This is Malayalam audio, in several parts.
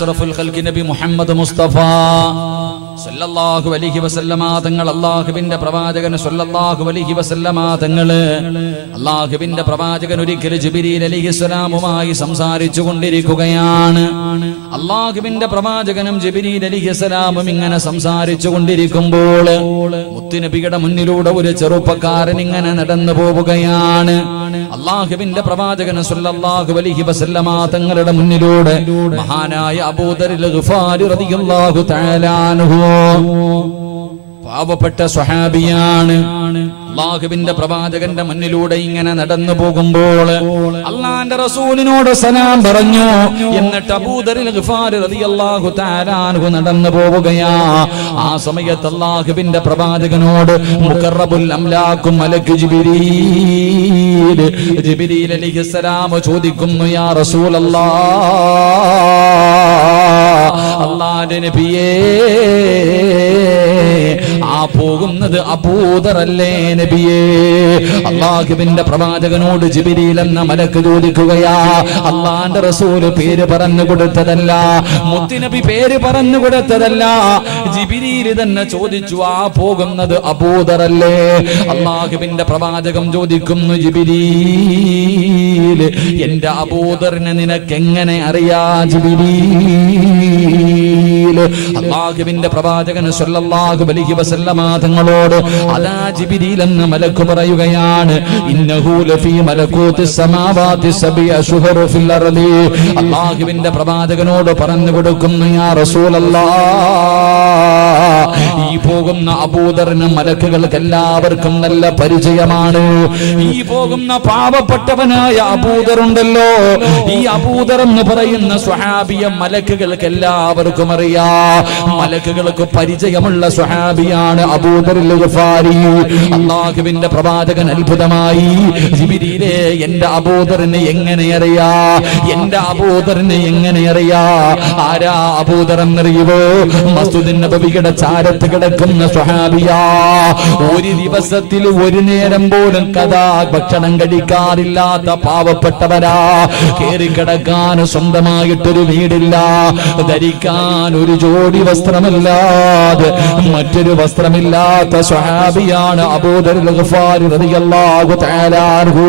അഷ്റഫുൽ ഖൽഖി നബി മുഹമ്മദ് മുസ്തഫ സല്ലല്ലാഹു അലൈഹി വസല്ലമ തങ്ങൾ അല്ലാഹുവിന്റെ പ്രവാചകൻ സല്ലല്ലാഹു അലൈഹി വസല്ലമ തങ്ങൾ അല്ലാഹുവിന്റെ പ്രവാചകൻ ഒരിക്കൽ ജിബ്രീൽ അലൈഹിസ്സലാമുമായി സംസാരിച്ചു കൊണ്ടിരിക്കുകയാണ്. അല്ലാഹുവിന്റെ പ്രവാചകനും ജിബ്രീൽ അലൈഹിസ്സലാമും ഇങ്ങനെ സംസാരിച്ചു കൊണ്ടിരിക്കുമ്പോൾ മുത്തുനബിയുടെ മുന്നിലൂടെ ഒരു ചെറുപ്പക്കാരൻ ഇങ്ങനെ നടന്നു പോവുകയാണ്. അല്ലാഹുവിന്റെ പ്രവാചകൻ സല്ലല്ലാഹു അലൈഹി വസല്ലമ തങ്ങളുടെ മുന്നിലൂടെ മഹാനായ അബൂദർ ഗിഫാരി റളിയല്ലാഹു തആല അൻഹു പാവപ്പെട്ട സ്വഹാബിയാണ്. അല്ലാഹുവിന്റെ പ്രവാചകന്റെ മുന്നിലൂടെ ഇങ്ങനെ നടന്നു പോകുമ്പോൾ അല്ലാഹുവിന്റെ റസൂലിനോട് സലാം പറഞ്ഞു. എന്നിട്ട് അബൂദർ ഗിഫാരി റളിയല്ലാഹു തആല അൻഹു നടന്നു പോവുകയാ. ആ സമയത്ത് അല്ലാഹുവിന്റെ പ്രവാചകനോട് മുഖറബുൽ അംലാഖു മലക്ക് ജിബ്രീൽ അലൈഹിസ്സലാം ചോദിക്കുന്നു, യാ റസൂലല്ലാഹ്, അല്ലാഹുവിന്റെ നബിയേ, ആ പോകുന്നത് അബൂദർ അല്ലേ നബിയേ? അല്ലാഹുവിന്റെ പ്രവാചകനോട് ജിബ്രീൽ എന്ന മലക്ക് ചോദിക്കുകയാ. അല്ലാഹുവിന്റെ റസൂൽ പേര് പറഞ്ഞു കൊടുത്തതല്ല, മുത്തുനബി പേര് പറഞ്ഞു കൊടുത്തതല്ല, ജിബ്രീൽ തന്നെ ചോദിച്ചു, ആ പോകുന്നത് അബൂദർ അല്ലേ? അല്ലാഹുവിന്റെ പ്രവാചകൻ ചോദിക്കുന്നു, ജിബ്രീൽ, എന്റെ അബൂദറിനെ നിനക്ക് എങ്ങനെ അറിയാ ജിബ്രീൽ? അല്ലാഹുവിന്റെ പ്രവാചകൻ സല്ലല്ലാഹു അലൈഹി വസല്ലമ തങ്ങളോട് അതാ ജിബ്രീൽ എന്ന മലക്ക് പറയുകയാണ്, ഇന്നഹു ലഫീ മലകൂതിസ് സമാവാതി സബഇ അശ്ഹറു ഫിൽ അർളി. അല്ലാഹുവിന്റെ പ്രവാചകനോട് പറഞ്ഞു കൊടുക്കുന്നു, യാ റസൂലല്ലാഹ്, ഈ പോകുന്ന അബൂദറിന് മലക്കുകൾക്ക് എല്ലാവർക്കും നല്ല പരിചയമാണ്. ഈ പോകുന്ന പാവപ്പെട്ടവനായ അബൂദർ ഉണ്ടല്ലോ, ഈ അബൂദർ എന്ന് പറയുന്ന സ്വഹാബിയെ മലക്കുകൾക്ക് എല്ലാവർക്കും അറിയാം. മലക്കുകൾക്ക് പരിചയമുള്ള സ്വഹാബിയാണ് അബൂദർ ഗിഫാരി. അല്ലാഹുവിന്റെ പ്രവാചകൻ അത്ഭുതമായി, ജിബ്രീലേ, എന്റെ അബൂദറിനെ എങ്ങനെ അറിയാ? എന്റെ അബൂദറിനെ എങ്ങനെ അറിയാ? ആരാ അബൂദർ എന്നറിയുവോ? മസ്ജിദുൻ നബവിയുടെ ചാരത്ത് കിടക്കുന്ന സ്വഹാബിയാ. ഒരു ദിവസത്തിൽ ഒരു നേരം പോലും ഭക്ഷണം കഴിക്കാറില്ലാത്ത പാവപ്പെട്ടവരാ. കേറിക്കിടക്കാൻ സ്വന്തമായിട്ടൊരു വീടില്ല, ധരിക്കാൻ ഒരു ജോഡി വസ്ത്രമല്ലാതെ മറ്റൊരു വസ്ത്രമില്ലാത്ത സ്വഹാബിയാണ് അബൂദർ ഗിഫാരി റളിയല്ലാഹു തആല അൻഹു.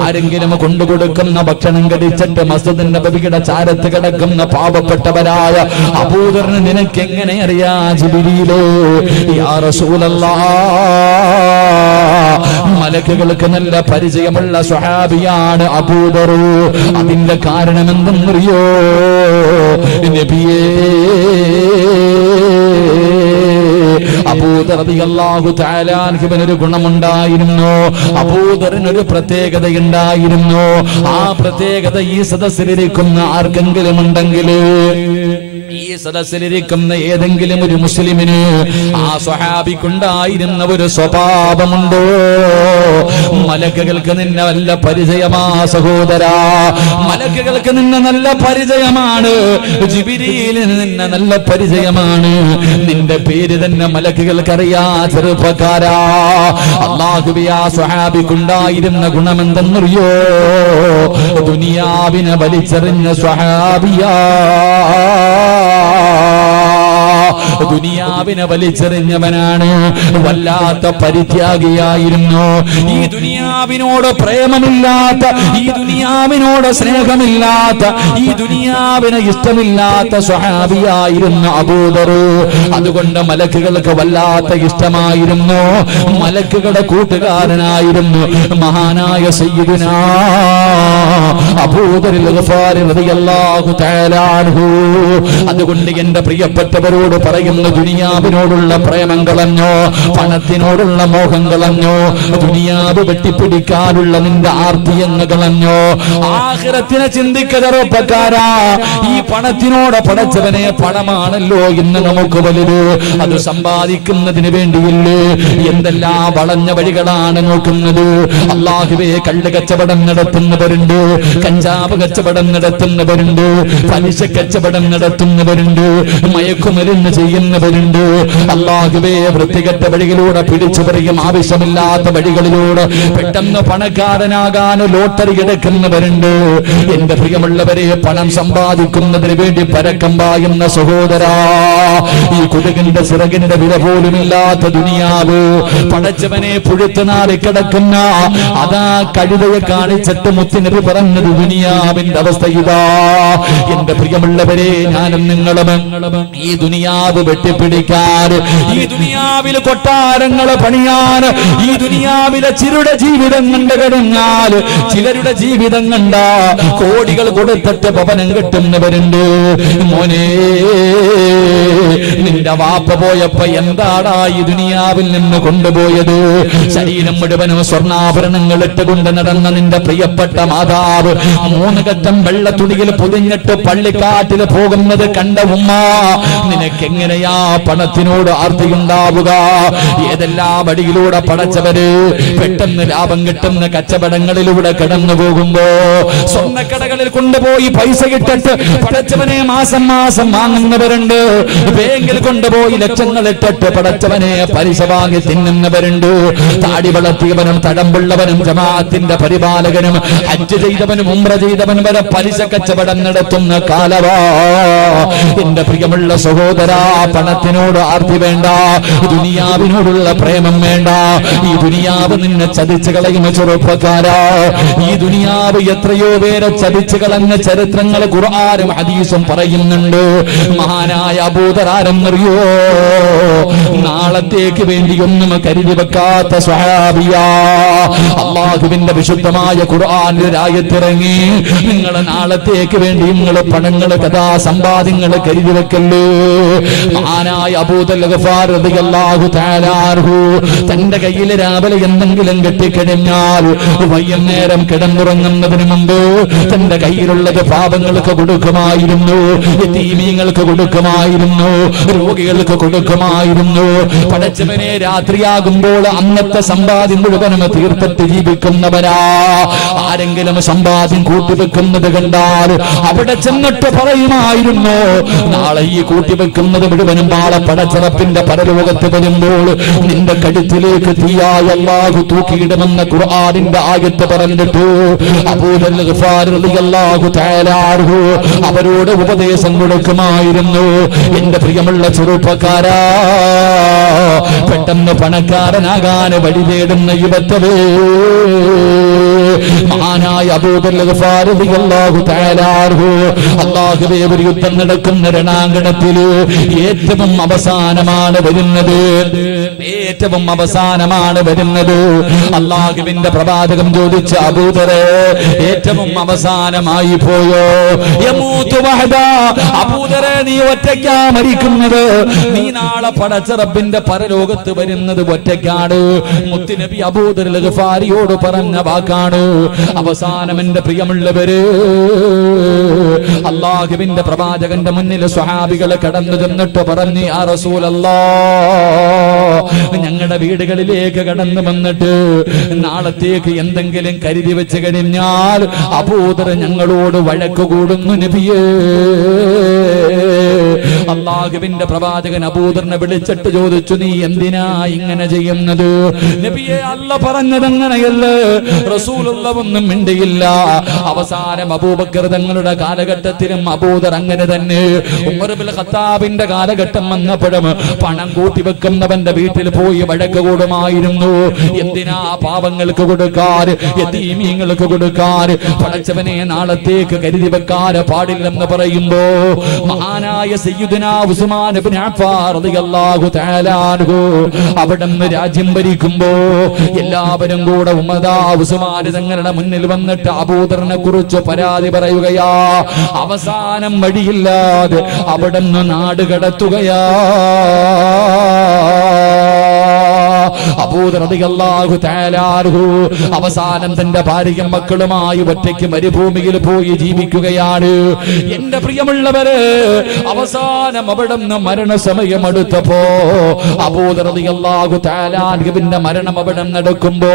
ആരെങ്കിലും കൊണ്ടുകൊടുക്കുന്ന ഭക്ഷണം കഴിച്ചിട്ട് മസ്ജിദുൻ നബവിയുടെ ചാരത്ത് കിടക്കുന്ന പാവപ്പെട്ടവരായ അബൂദറിനെ നിനക്ക് എങ്ങനെ അറിയാ ജിബ്രീലേ? യാ റസൂലല്ലാഹ്, മലക്കുകൾക്ക് നല്ല പരിചയമുള്ള സ്വഹാബിയാണ് അബൂദർ. അതിന്റെ കാരണം എന്തെന്നറിയോ നബിയേ? അബൂദർ റളിയല്ലാഹു തആല അൻഹുവിന് ഒരു ഗുണമുണ്ടായിരുന്നു. അബൂദറിന് ഒരു പ്രത്യേകതയുണ്ടായിരുന്നു. ആ പ്രത്യേകത ഈ സദസ്സിലിരിക്കുന്ന ആർക്കെങ്കിലും ഉണ്ടെങ്കിൽ, ഈ സദസ്സിലിരിക്കുന്ന ഏതെങ്കിലും ഒരു മുസ്ലിമിന് ആ സ്വഹാബിക്കുണ്ടായിരുന്ന ഒരു സ്വഭാവമുണ്ടോ? മലക്കുകൾക്ക് നിന്നെ നല്ല പരിചയമാ സഹോദരാ, മലക്കുകൾക്ക് നിന്നെ നല്ല പരിചയമാണ്. ജിബ്രീലിന് നിന്നെ നല്ല പരിചയമാണ്. നിന്റെ പേര് തന്നെ മലക്കുകൾക്കറിയാ ചെറുപ്പക്കാരാ. അല്ലാഹുവേ, ആ സ്വഹാബിക്കുണ്ടായിരുന്ന ഗുണമെന്തെന്നറിയോ? ദുനിയാവിനെ വലിച്ചെറിഞ്ഞ സ്വഹാബിയാ. ദുനിയാവിനെ വലിച്ചെറിഞ്ഞവനാണ്. വല്ലാത്ത പരിത്യാഗിയായിരുന്നു. ഈ ദുനിയാവിനോട് പ്രേമമില്ലാത്ത, ഈ ദുനിയാവിനോട് സ്നേഹമില്ലാത്ത, ഈ ദുനിയാവിനെ ഇഷ്ടമില്ലാത്ത സ്വഹാബിയായിരുന്നു അബൂദർ. അതുകൊണ്ട് മലക്കുകൾക്ക് വല്ലാത്ത ഇഷ്ടമായിരുന്നു. മലക്കുകളുടെ കൂട്ടുകാരനായിരുന്നു മഹാനായ സയ്യിദുനാ അബൂദർ ഗിഫാരി റളിയല്ലാഹു തആല അൻഹു. അതുകൊണ്ട് എന്റെ പ്രിയപ്പെട്ടവരോട് പറയുന്നു, ദുനിയാവിനോടുള്ള പ്രേമം കളഞ്ഞോ, പണത്തിനോടുള്ള മോഹം കളഞ്ഞോ, ദുനിയാവ് വെട്ടിപ്പിടിക്കാനുള്ള നിന്റെ ആർത്തിയെന്ന് കളഞ്ഞോ, ആഖിറത്തിനെ ചിന്തിക്കതറപ്പക്കാരാ. ഈ പണത്തിനോട് പടച്ചവനെ, പണമാണല്ലോ ഇന്ന് നമുക്ക് വലുത്. അത് സമ്പാദിക്കുന്നതിന് വേണ്ടിയില്ലേ എന്തെല്ലാം വളഞ്ഞ വഴികളാണ് നോക്കുന്നത്. അല്ലാഹുവേ, കള്ള് കച്ചവടം നടത്തുന്നവരുണ്ട്, കഞ്ചാവ് കച്ചവടം നടത്തുന്നവരുണ്ട്, പലിശ കച്ചവടം നടത്തുന്നവരുണ്ട്, മയക്കുമരുന്ന് ചെയ്യുന്നവരുണ്ട്. അല്ലാഹുവേ വൃത്തികെട്ട വഴികളിലൂടെ പിടിച്ചു പറിയും ആവശ്യമില്ലാത്ത വഴികളിലൂടെ പെട്ടെന്ന് പണക്കാരനാകാൻ ലോട്ടറി എടുക്കുന്നവരുണ്ട്. എന്റെ പ്രിയമുള്ളവരെ, പണം സമ്പാദിക്കുന്നതിന് വേണ്ടി പരക്കം പായുന്ന സഹോദരാ, ഈ കുടുകിന്റെ ചിറകിന്റെ വില പോലുമില്ലാത്ത ദുനിയാവ്, പടച്ചവനെ പുഴുത്തു നാറി കിടക്കുന്ന അതാ കഴുതയെ കാണിച്ചിട്ട് മുത്തുനബി പറഞ്ഞത് ദുനിയാവിന്റെ അവസ്ഥ ഇതാ. എന്റെ പ്രിയമുള്ളവരെ, ഞാനും നിങ്ങളും ഈ ദുനിയാവ് വെട്ടിപ്പിടിക്കാൻ, ഈ ദുനിയാവിൽ കൊട്ടാരങ്ങൾ പണിയാൻ, ഈ ദുനിയാവിലെ ചിലരുടെ ജീവിതം കണ്ടു കഴിഞ്ഞാൽ ചിലരുടെ ജീവിതം കണ്ട കോടികൾ കൊടുത്തിട്ട് ഭവനം കെട്ടുന്നവരുണ്ട്. മോനെ, നിന്റെ വാപ്പ പോയപ്പോ എന്താടാ ഈ ദുനിയാവിൽ നിന്ന് കൊണ്ടുപോയത്? ശരീരം മുഴുവനും സ്വർണ്ണാഭരണങ്ങൾ ഇട്ടുകൊണ്ട് നടന്ന നിന്റെ പ്രിയപ്പെട്ട മാതാവ് 3 കറ്റം വെള്ള തുണിയിൽ പൊതിഞ്ഞിട്ട് പള്ളിക്കാട്ടിൽ പോകുന്നത് കണ്ട ഉമ്മ, നിനക്കെങ്ങനെയാ പണത്തിനോട് ആർത്തിയുണ്ടാവുക? ഏതെല്ലാം വഴിയിലൂടെ പടച്ചവര് പെട്ടെന്ന് ലാഭം കിട്ടുന്ന കച്ചവടങ്ങളിലൂടെ കടന്നു പോകുമ്പോ സ്വർണ്ണക്കടകളിൽ കൊണ്ടുപോയി പൈസ ഇട്ടിട്ട് പടച്ചവനെ മാസം മാസം വാങ്ങുന്നവരുണ്ട്. ബാങ്കിൽ കൊണ്ടുപോയി ലക്ഷങ്ങൾ ഇട്ടിട്ട് പടച്ചവനെ പലിശ വാങ്ങി തിന്നുന്നവരുണ്ട്. താടി വളർത്തിയവനും തടമ്പുള്ളവനും ജമാഅത്തിന്റെ പരിപാലകനും ഹജ്ജ് ചെയ്തവനും ഉംറ ചെയ്തവൻ വരെ പലിശ കച്ചവടം നടത്തുന്ന കാലവാ. എന്റെ പ്രിയമുള്ള സഹോദരാ, പണത്തിനോട് ആർത്തി വേണ്ട, ദുനിയാവിനോടുള്ള പ്രേമം വേണ്ട. ഈ ദുനിയാവ് നിന്നെ ചതിച്ചു കളയും ചെറുപ്പക്കാരാ. ഈ ദുനിയാവ് എത്രയോ പേരെ ചതിച്ചു കളഞ്ഞ ചരിത്രങ്ങൾ ഖുർആനും ഹദീസും പറയുന്നുണ്ട്. മഹാനായ അബൂദർ ആരെന്നറിയോ? നാളത്തേക്ക് വേണ്ടിയൊന്നും കരുതി വെക്കാത്ത സ്വഹാബിയാ. അല്ലാഹുവിന്റെ വിശുദ്ധമായ ഖുർആനിൽ ആയത്തിറങ്ങി, നിങ്ങൾ നാളത്തേക്ക് വേണ്ടി നിങ്ങൾ പണങ്ങൾ കഥാ സമ്പാദ്യങ്ങൾ കരുതി വെക്കല്ലേ. മഹാനായ അബൂദർ ഗഫാർ റളിയല്ലാഹു തആല അൻഹു തന്റെ കയ്യിൽ രാവിലെ എന്തെങ്കിലും കെട്ടിക്കഴിഞ്ഞാൽ വൈകുന്നേരം കിടന്നുറങ്ങുന്നതിന് മുമ്പ് തന്റെ കയ്യിലുള്ളത് പാപങ്ങൾക്ക് കൊടുക്കുമായിരുന്നു, യതീമീങ്ങൾക്ക് കൊടുക്കുമായിരുന്നു, രോഗികൾക്ക് കൊടുക്കുമായിരുന്നു. പടച്ചവനെ, രാത്രിയാകുമ്പോൾ അന്നത്തെ സമ്പാദ്യം മുഴുവനും തീർത്തിട്ട് ജീവിക്കുന്നവരാ. ആരെങ്കിലും സമ്പാദ്യം കൂട്ടിവെക്കുന്നത് കണ്ടാൽ അവിടെ ചെന്നിട്ട് പറയുമായിരുന്നു, നാളെ ഈ കൂട്ടിവെക്കുന്നത് മുഴുവനും നാളെ പടച്ചറപ്പിന്റെ പരലോകത്ത് വരുമ്പോൾ നിന്റെ കഴുത്തിലേക്ക് തീയായ അല്ലാഹു തൂക്കിയിടുമെന്ന ഖുർആനിന്റെ ആയത്ത് പറഞ്ഞിട്ട് അബൂദർ ഗഫാർ റളിയല്ലാഹു തആല അൻഹു അവരോട് ഉപദേശം കൊടുക്കുമായിരുന്നു. എന്റെ പ്രിയമുള്ള ചെറുപ്പക്കാരാ, പെട്ടെന്ന് പണക്കാരനാകാൻ വഴി തേടുന്ന യുവത്വേ, മഹാനായ അബൂദർ ഗഫാർ റളിയല്ലാഹു തആല അൻഹു അല്ലാഹുവേ, ഒരു യുദ്ധം നടക്കുന്ന രണാങ്കണത്തിൽ ഏറ്റവും അവസാനമാണ് വരുന്നത്, ഏറ്റവും അവസാനമാണ് വരുന്നത്. അല്ലാഹുവിന്റെ പ്രവാചകൻ ചോദിച്ച അബൂദറെ, ഏറ്റവും അവസാനമായി പോയോ? യമൂതു വഹദാ, അബൂദറെ നീ ഒറ്റയ്ക്കാ മരിക്കുന്നത്, നീ നാളെ പടച്ച റബ്ബിന്റെ പരലോകത്ത് വരുന്നത് ഒറ്റയ്ക്കാണ്. മുത്തുനബി അബൂദർ ഗഫാരിയോട് പറഞ്ഞ വാക്കാണ്. അവസാനം എന്റെ പ്രിയമുള്ളവര്, അല്ലാഹുവിന്റെ പ്രവാചകന്റെ മുന്നിൽ സ്വഹാബികളെ കടന്നു ചെന്നിട്ട് പറഞ്ഞു, യാ റസൂലല്ലാഹ്, ഞങ്ങളുടെ വീടുകളിലേക്ക് കടന്നു വന്നിട്ട് നാളത്തേക്ക് എന്തെങ്കിലും കരുതി വെച്ച് കഴിഞ്ഞാൽ അബൂദർ ഞങ്ങളോട് വഴക്ക് കൂടുന്നു നബിയേ. അല്ലാഹുവിന്റെ പ്രവാചകൻ അബൂദറിനെ വിളിച്ചിട്ട് ചോദിച്ചു, നീ എന്തിനാ ഇങ്ങനെ ചെയ്യുന്നത്? നബിയെ, അല്ല പറഞ്ഞത് അങ്ങനെയല്ലേ. റസൂലുള്ള ഒന്നും മിണ്ടിയില്ല. അവസാനം അബൂബക്കർ തങ്ങളുടെ കാലഘട്ടത്തിലും അബൂദർ അങ്ങനെ തന്നെ. ഉമർ ഇബ്നുൽ ഖത്താബിന്റെ കാലഘട്ടം വന്നപ്പോഴും പണം കൂട്ടിവെക്കുന്നവന്റെ വീട്ടിൽ പോയി വഴക്ക് കൂടുമായിരുന്നു. എന്തിനാ പാവങ്ങൾക്ക് കൊടുക്കാൻ, യതീമീങ്ങൾക്ക് കൊടുക്കാൻ, പടച്ചവനെ നാളത്തേക്ക് കരുതി വെക്കാൻ പാടില്ലെന്ന് പറയുമ്പോ മഹാനായ സയ്യിദുനാ ഉസ്മാൻ ഇബ്നു അഫ്ഫാൻ റളിയല്ലാഹു തആല അൻഹു അവിടുന്ന് രാജ്യം ഭരിക്കുമ്പോ എല്ലാവരും കൂടെ ഉസ്മാൻ തങ്ങളുടെ മുന്നിൽ വന്നിട്ട് അബൂദറിനെ കുറിച്ച് പരാതി പറയുകയാ. അവസാനം വഴിയില്ലാതെ അവിടുന്ന് നാട് കടത്തുകയാ. അബൂദർ റളിയല്ലാഹു തആല അൻഹു അവസാനം തന്റെ ഭാര്യയും മക്കളുമായി ഒറ്റയ്ക്ക് മരുഭൂമിയിൽ പോയി ജീവിക്കുകയാണ്. എന്റെ പ്രിയമുള്ളവരെ, അവസാനം അവിടുന്ന് മരണസമയം അടുത്തപ്പോ അബൂദർ റളിയല്ലാഹു തആല അൻഹുവിന്റെ മരണം അവിടെ നടക്കുമ്പോ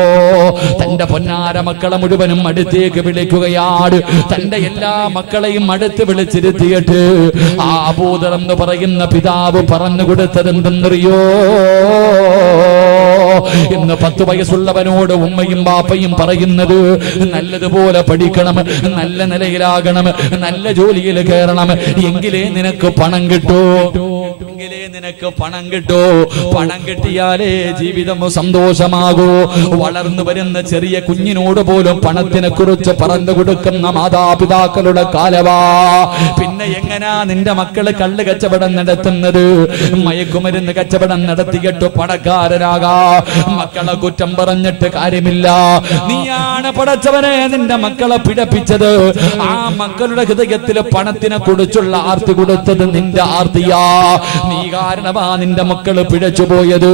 തന്റെ പൊന്നാര മക്കളെ മുഴുവനും അടുത്തേക്ക് വിളിക്കുകയാണ്. തന്റെ എല്ലാ മക്കളെയും അടുത്ത് വിളിച്ചിരുത്തിയിട്ട് ആ അബൂദർ എന്ന് പറയുന്ന പിതാവ് പറഞ്ഞു കൊടുത്തത് എന്തെന്നറിയോ? ഇന്ന് 10 വയസ്സുള്ളവനോട് ഉമ്മയും ബാപ്പയും പറയുന്നത് നല്ലതുപോലെ പഠിക്കണം, നല്ല നിലയിലാകണം, നല്ല ജോലിയിൽ കയറണം, എങ്കിലേ നിനക്ക് പണം കിട്ടൂ, എങ്കിലേ നിനക്ക് പണം കിട്ടൂ, പണം കിട്ടിയാലേ ജീവിതം സന്തോഷമാകൂ. വളർന്നു വരുന്ന ചെറിയ കുഞ്ഞിനോട് പോലും പണത്തിനെ കുറിച്ച് പറഞ്ഞു കൊടുക്കുന്ന മാതാപിതാക്കളുടെ കാലവാ. പിന്നെ എങ്ങനാ നിന്റെ മക്കള് കള്ള് കച്ചവടം നടത്തുന്നത്, മയക്കുമരുന്ന് കച്ചവടം നടത്തിയിട്ട് പണക്കാരനാകാ? മക്കളെ കുറ്റം പറഞ്ഞിട്ട് കാര്യമില്ല. നീയാണ് പടച്ചവനെ നിന്റെ മക്കളെ പിഴപ്പിച്ചത്. ആ മക്കളുടെ ഹൃദയത്തിൽ പണത്തിനെ കുറിച്ചുള്ള ആർത്തി കൊടുത്തത് നിന്റെ ആർത്തിയാ. നീ കാരണമാ നിന്റെ മക്കള് പിഴച്ചുപോയത്.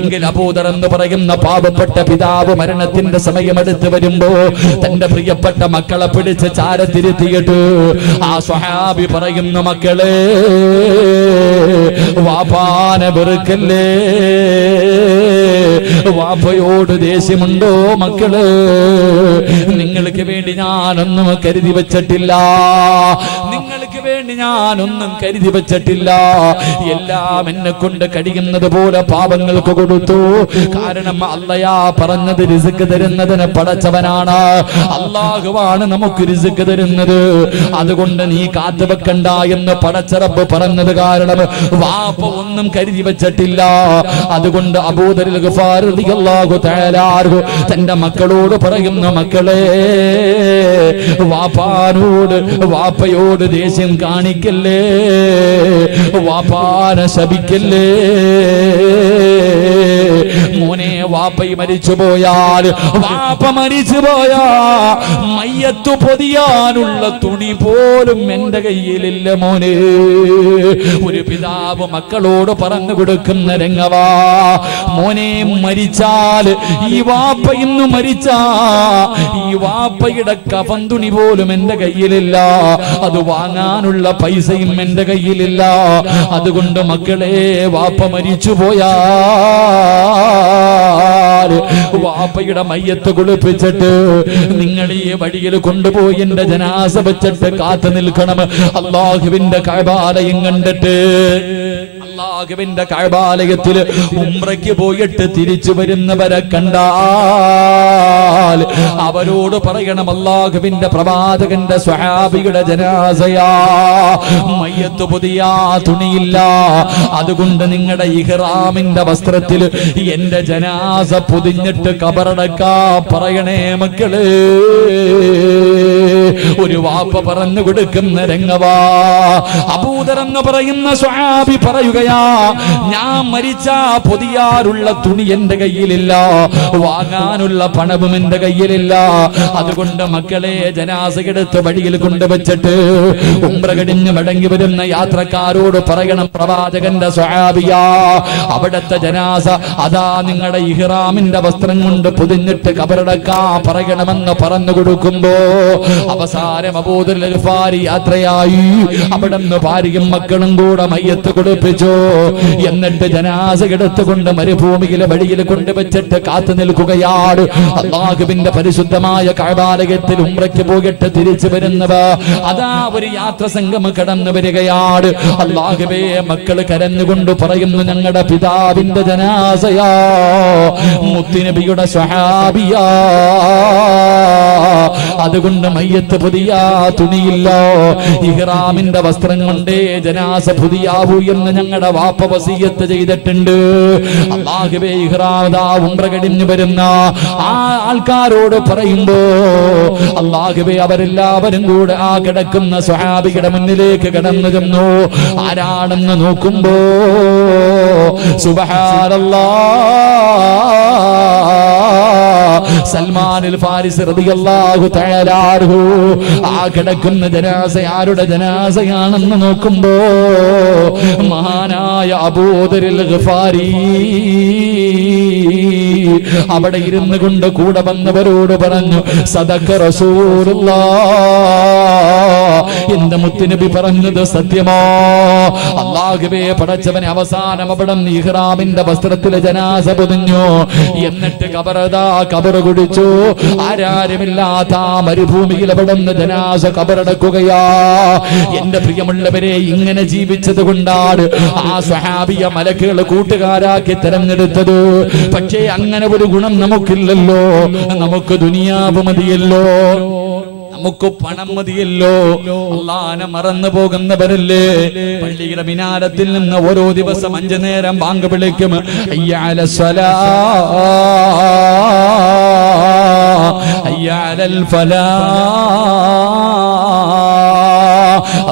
എങ്കിൽ അബൂദർ എന്ന് പറയുന്ന പാവപ്പെട്ട പിതാവ് മരണത്തിന്റെ സമയമെടുത്ത് വരുമ്പോ തന്റെ പ്രിയപ്പെട്ട മക്കളെ പിടിച്ച് ചാരത്തിരുത്തിയിട്ട് ആ സ്വഹാബി പറയുന്ന, മക്കളെ വാപ്പാനെ വെറുക്കല്ലേ, വാപ്പയോട് ദേഷ്യമുണ്ടോ മക്കള്? നിങ്ങൾക്ക് വേണ്ടി ഞാനൊന്നും കരുതി വെച്ചിട്ടില്ല, നിങ്ങൾക്ക് വേണ്ടി ഞാനൊന്നും കരുതി വെച്ചിട്ടില്ല. എല്ലാം എന്നെ കൊണ്ട് കഴിയുന്നത് പോലെ പാപങ്ങൾക്ക് കൊടുത്തു. കാരണം അല്ലയാ പറഞ്ഞത് റിസ്ക് തരുന്നതിന് പടച്ചവനാണ്, അല്ലാഹുവാണ് നമുക്ക് റിസ്ക് തരുന്നത്. അതുകൊണ്ട് നീ കാത്തു വെക്കണ്ട എന്ന് പടച്ചറബ് പറഞ്ഞത് കാരണം വാപ്പ ഒന്നും കരുതി വെച്ചിട്ടില്ല. അതുകൊണ്ട് അബൂദർ ഗഫാർ റളിയല്ലാഹു തആല അൻഹു തന്റെ മക്കളോട് പറയുന്നു, മക്കളെ വാപ്പാനോട് വാപ്പയോട് ദേഷ്യം കാണിക്കല്ലേ, വാപ്പാനെ ശപിക്കല്ലേ. മോനെ, വാപ്പയും മരിച്ചു പോയാൽ, വാപ്പ മരിച്ചു പോയാ മയ്യത്ത് പൊതിയാനുള്ള തുണി പോലും എന്റെ കയ്യിലില്ല മോനെ. ഒരു പിതാവ് മക്കളോട് പറഞ്ഞു കൊടുക്കുന്ന രംഗവാ. മോനെ, മരിച്ചാൽ ഈ വാപ്പ ഇന്ന് മരിച്ചാ ഈ വാപ്പയുടെ കഫൻ തുണി പോലും എന്റെ കയ്യിലില്ല, അത് വാങ്ങാനുള്ള പൈസയും എന്റെ കയ്യിലില്ല. അതുകൊണ്ട് മക്കളെ, വാപ്പ മരിച്ചു പോയാ വാപ്പയുടെ മയ്യത്ത് കുളിപ്പിച്ചിട്ട് നിങ്ങൾ ഈ വഴിയിൽ കൊണ്ടുപോയി എന്റെ ജനാസ വെച്ചിട്ട് കാത്തു നിൽക്കണം. അല്ലാഹുവിന്റെ കഅബാലയം കണ്ടിട്ട്, അല്ലാഹുവിന്റെ കഅബാലയത്തിൽ ഉംറയ്ക്ക് പോയിട്ട് തിരിച്ചു വരുന്നവരെ കണ്ടാൽ അവരോട് പറയണം, അല്ലാഹുവിന്റെ പ്രവാചകന്റെ സ്വഹാബിയുടെ ജനാസയാ, മയ്യത്ത് പുതിയ തുണിയില്ല, അതുകൊണ്ട് നിങ്ങളുടെ ഇഹ്റാമിന്റെ വസ്ത്രത്തിൽ എന്റെ ജനാസ പൊതിഞ്ഞിട്ട് കബറടക്കാ പറയണേ മക്കളെ. ഒരു വാപ്പ പറഞ്ഞു കൊടുക്കുന്ന രംഗവാ. അബൂദർ എന്ന് പറയുന്ന സ്വഹാബി പറയുകയാ, ഞാൻ മരിച്ചാ പൊതിയാറുള്ള തുണി എന്റെ കയ്യിലില്ല, വാങ്ങാനുള്ള പണവും എന്റെ കയ്യിലില്ല. അതുകൊണ്ട് മക്കളെ, ജനാസയെടുത്ത് വഴിയിൽ കൊണ്ടുവച്ചിട്ട് ഉംറ കഴിഞ്ഞ് മടങ്ങി വരുന്ന യാത്രക്കാരോട് പറയണം, പ്രവാചകന്റെ സ്വഹാബിയാ, അവിടത്തെ ജനാസ അതാ നിങ്ങളുടെ ഇഹ്റാമിന്റെ വസ്ത്രം കൊണ്ട് പൊതിഞ്ഞിട്ട് കബറടക്കാ പറയണമെന്ന് പറഞ്ഞു കൊടുക്കുമ്പോ അവസാനം അബൂദർ ഗഫാരി യാത്രയായി. അവിടുന്ന് ഭാര്യയും മക്കളും കൂടെ മയ്യത്ത് കുളിപ്പിച്ചു. എന്നിട്ട് ജനാസ എടുത്തുകൊണ്ട് മരുഭൂമിയിലെ വഴിയിൽ കൊണ്ടുവച്ചിട്ട് കാത്തു നിൽക്കുകയാണ്. അല്ലാഹുവിന്റെ പരിശുദ്ധമായ കഅബാലയത്തിൽ ഉംറയ്ക്ക് പോയിട്ട് തിരിച്ചു വരുന്നവ അതാ ഒരു യാത്ര സംഘം കടന്നു വരികയാണ്. അല്ലാഹുവേ, മക്കള് കരഞ്ഞുകൊണ്ട് പറയുന്നു, ഞങ്ങളുടെ പിതാവിന്റെ ജനാസയാ, മുത്തുനബിയുടെ സ്വഹാബിയാ, അതുകൊണ്ട് മയ്യത്ത് പുതിയ തുണിയില്ല, ഇഹ്റാമിന്റെ വസ്ത്രം കൊണ്ടേ ജനാസ പുതിയാവൂ എന്ന് ഞങ്ങളുടെ വാപ്പ വസിയത്ത് ചെയ്തിട്ടുണ്ട്. അല്ലാഹുവേ, ഇഹ്റാദാ ഉംറ കഴിഞ്ഞു വരുന്ന ആ ആൾക്കാരോട് പറയുമ്പോ അല്ലാഹുവേ, അവരെല്ലാവരും കൂടെ ആ കിടക്കുന്ന സ്വഹാബിയുടെ മുന്നിലേക്ക് കടന്നു ചെന്നു. ആരാണെന്ന് നോക്കുമ്പോ സുബ്ഹാനല്ലാഹ്, സൽമാനുൽ ഫാരിസി റളിയല്ലാഹു തആല അൻഹു ആ കിടക്കുന്ന ജനാസ ആരുടെ ജനാസയാണെന്ന് നോക്കുമ്പോ മഹാനായ അബൂദറിൽ ഗഫാരി അവിടെ ഇരുന്നു കൊണ്ട് കൂടെ വന്നവരോട് പറഞ്ഞു സദഖ റസൂലുള്ളാഹ്, എന്റെ മുത്തുനബി പറഞ്ഞത് സത്യമോ? അല്ലാഹുവേ പടച്ചവനെ, അവസാനം അവിടെ ഇഹ്റാമിന്റെ വസ്ത്രത്തിലെ ജനാസ പൊതിഞ്ഞു. എന്നിട്ട് കബറ് കുടിച്ചു. ആരാരുമില്ലാത്ത ആ മരുഭൂമിയിൽ അവിടെ നിന്ന് ജനാസ കബറടക്കുകയാ. എന്റെ പ്രിയമുള്ളവരെ, ഇങ്ങനെ ജീവിച്ചത് കൊണ്ടാണ് ആ സ്വഹാബിയ മലക്കുകൾ കൂട്ടുകാരാക്കി തെരഞ്ഞെടുത്തത്. പക്ഷേ അങ്ങനെ ഒരു ഗുണം നമുക്കില്ലല്ലോ. നമുക്ക് ദുനിയാവ് മതിയല്ലോ, നമുക്ക് പണം മതിയല്ലോ. അല്ലാഹനെ മറന്നു പോകുന്നവരല്ലേ? പള്ളിയുടെ മിനാരത്തിൽ നിന്ന് ഓരോ ദിവസം 5 നേരം ബാങ്ക് വിളിക്കും. ഹയ്യ അലസ് സ്വലാഹ്, ഹയ്യ അലൽ ഫലാഹ്.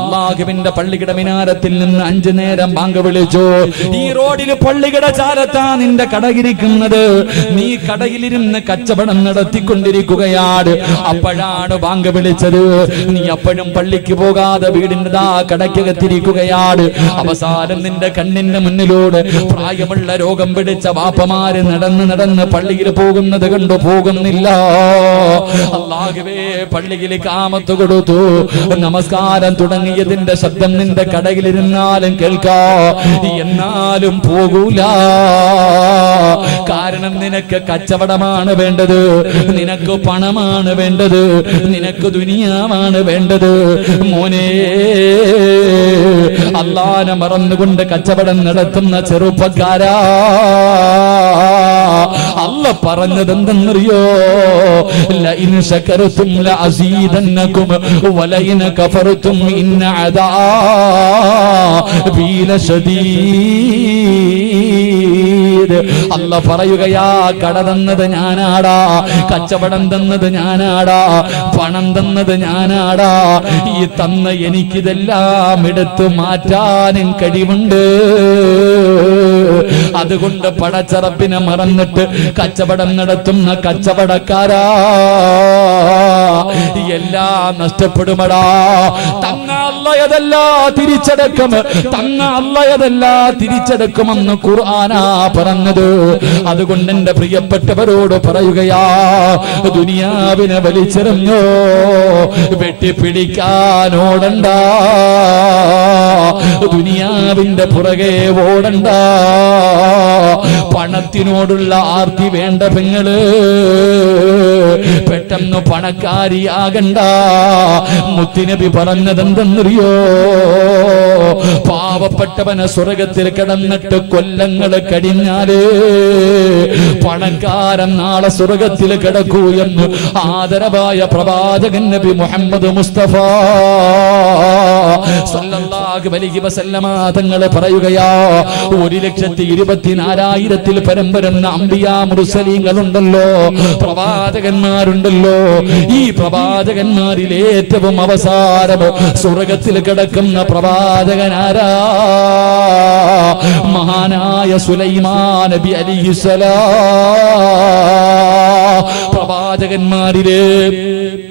അല്ലാഹുവിന്റെ പള്ളിയുടെ മിനാരത്തിൽ നിന്ന് 5 നേരം ബാങ്ക് വിളിച്ചു. ഈ റോഡിൽ പള്ളിയുടെ ചാരത്താ നിന്റെ കടയിരിക്കുന്നത്. നീ കടയിലിരുന്ന് കച്ചവടം നടത്തിക്കൊണ്ടിരിക്കുകയാണ്. അപ്പോഴാണ് ബാങ്ക് വിളിച്ചത്. നീ അപ്പോഴും പള്ളിക്ക് പോകാതെ വീടിന്റെ കടയ്ക്കകത്തിരിക്കുകയാണ്. അവസാനം നിന്റെ കണ്ണിന്റെ മുന്നിലൂടെ പ്രായമുള്ള രോഗം പിടിച്ച വാപ്പമാര് നടന്ന് പള്ളിയിൽ പോകുന്നത് കണ്ടു പോകുന്നില്ല. അല്ലാഹുവേ, പള്ളിയിൽ കാമത്ത് കൊടുത്തു. നമസ്കാരം തുടങ്ങിയതിന്റെ ശബ്ദം നിന്റെ കടയിലിരുന്നാലും കേൾക്കാ, എന്നാലും പോകൂല. കാരണം നിനക്ക് കച്ചവടമാണ് വേണ്ടത്, നിനക്ക് പണമാണ് വേണ്ടത്, നിനക്ക് ദുനിയാവാണ് വേണ്ടത്. മോനെ, അല്ലാഹനെ മറന്നുകൊണ്ട് കച്ചവടം നടത്തുന്ന ചെറുപ്പക്കാരാ, അല്ലാഹ് പറഞ്ഞത് എന്തെന്നറിയോ? ലഇൻ ശകർതും ലഅസീദന്നകും വലഇൻ കഫർതും ഇന്ന അദാബി ലശദീദ്. അല്ലാഹ് പറയുകയാ, കട തന്നത് ഞാനാടാ, കച്ചവടം തന്നത് ഞാനാടാ, പണം തന്നത് ഞാനാടാ. ഈ തന്ന എനിക്കിതെല്ലാം എടുത്തു മാറ്റാനും കഴിവുണ്ട്. അതുകൊണ്ട് പടച്ചറപ്പിനെ മറന്നിട്ട് കച്ചവടം നടത്തുന്ന കച്ചവടക്കാരാ, എല്ലാം നഷ്ടപ്പെടുമടാ. തന്ന അല്ലാഹയതല്ല തിരിച്ചടക്കും, തന്ന അല്ലാഹയതല്ല തിരിച്ചടക്കുമെന്ന് ഖുർആനാ പറഞ്ഞത്. അതുകൊണ്ട് എന്റെ പ്രിയപ്പെട്ടവരോട് പറയുകയാ, ദുനിയാവിനെ വലിച്ചെറിഞ്ഞോ, വെട്ടിപ്പിടിക്കാൻ ഓടണ്ട, ദുനിയാവിന്റെ പുറകെ ഓടണ്ട. പണത്തിനോടുള്ള ആർത്തി വേണ്ട പെങ്ങള്, പെട്ടെന്ന് പണക്കാരിയാകണ്ട. മുത്തുനബി പറഞ്ഞതെന്തെന്നറിയോ? പാവപ്പെട്ടവനെ സ്വർഗത്തിൽ കിടന്നിട്ട് കൊല്ലങ്ങൾ കഴിഞ്ഞാല് പണക്കാരൻ നാളെ സ്വർഗത്തിൽ കിടക്കൂ എന്ന് ആദരവായ പ്രവാചകൻ നബി മുഹമ്മദ് മുസ്തഫ സല്ലല്ലാഹു അലൈഹി വസല്ലമ തങ്ങൾ പറയുകയാ, 1,24,000 പരം വരുന്ന അംബിയാ മുർസലീങ്ങളുണ്ടല്ലോ, പ്രവാചകന്മാരുണ്ടല്ലോ. ഈ പ്രവാചകന്മാരിൽ ഏറ്റവും അവസാനം സ്വർഗത്തിൽ കിടക്കുന്ന പ്രവാചകനാരാ? മഹാനായ സുലൈമാൻ നബി അലൈഹിസ്സലാം.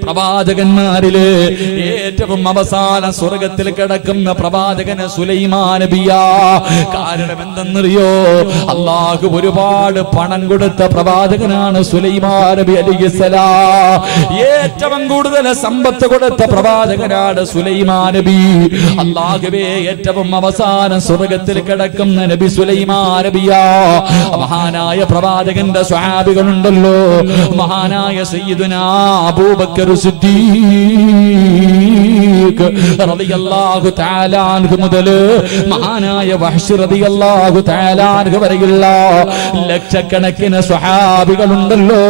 പ്രവാചകന്മാരില് ഏറ്റവും അവസാനം സ്വർഗത്തിൽ കിടക്കുന്ന പ്രവാചകന് സുലൈമാൻ നബിയാ. കാരണം എന്തെന്നറിയോ? അല്ലാഹു ഒരുപാട് പണം കൊടുത്ത പ്രവാചകനാണ് സുലൈമാൻ നബി അലൈഹിസ്സലാം. ഏറ്റവും കൂടുതൽ സമ്പത്ത് കൊടുത്ത പ്രവാചകനാണ് സുലൈമാൻ നബി. അല്ലാഹുവേ, ഏറ്റവും അവസാനം സ്വർഗത്തിൽ കിടക്കുന്ന നബി സുലൈമാൻ നബിയാ. മഹാനായ പ്രവാചകന്റെ സ്വഹാബികളുണ്ടല്ലോ, മഹാനായ സയ്യിദുനാ അബൂബക്കർ സിദ്ദീഖ് റളിയല്ലാഹു തആല അൻഹു മുതൽ മഹാനായ വഹ്ശ് റളിയല്ലാഹു തആല അൻഹു വരെയുള്ള ലക്ഷക്കണക്കിന് സ്വഹാബികളുണ്ടല്ലോ.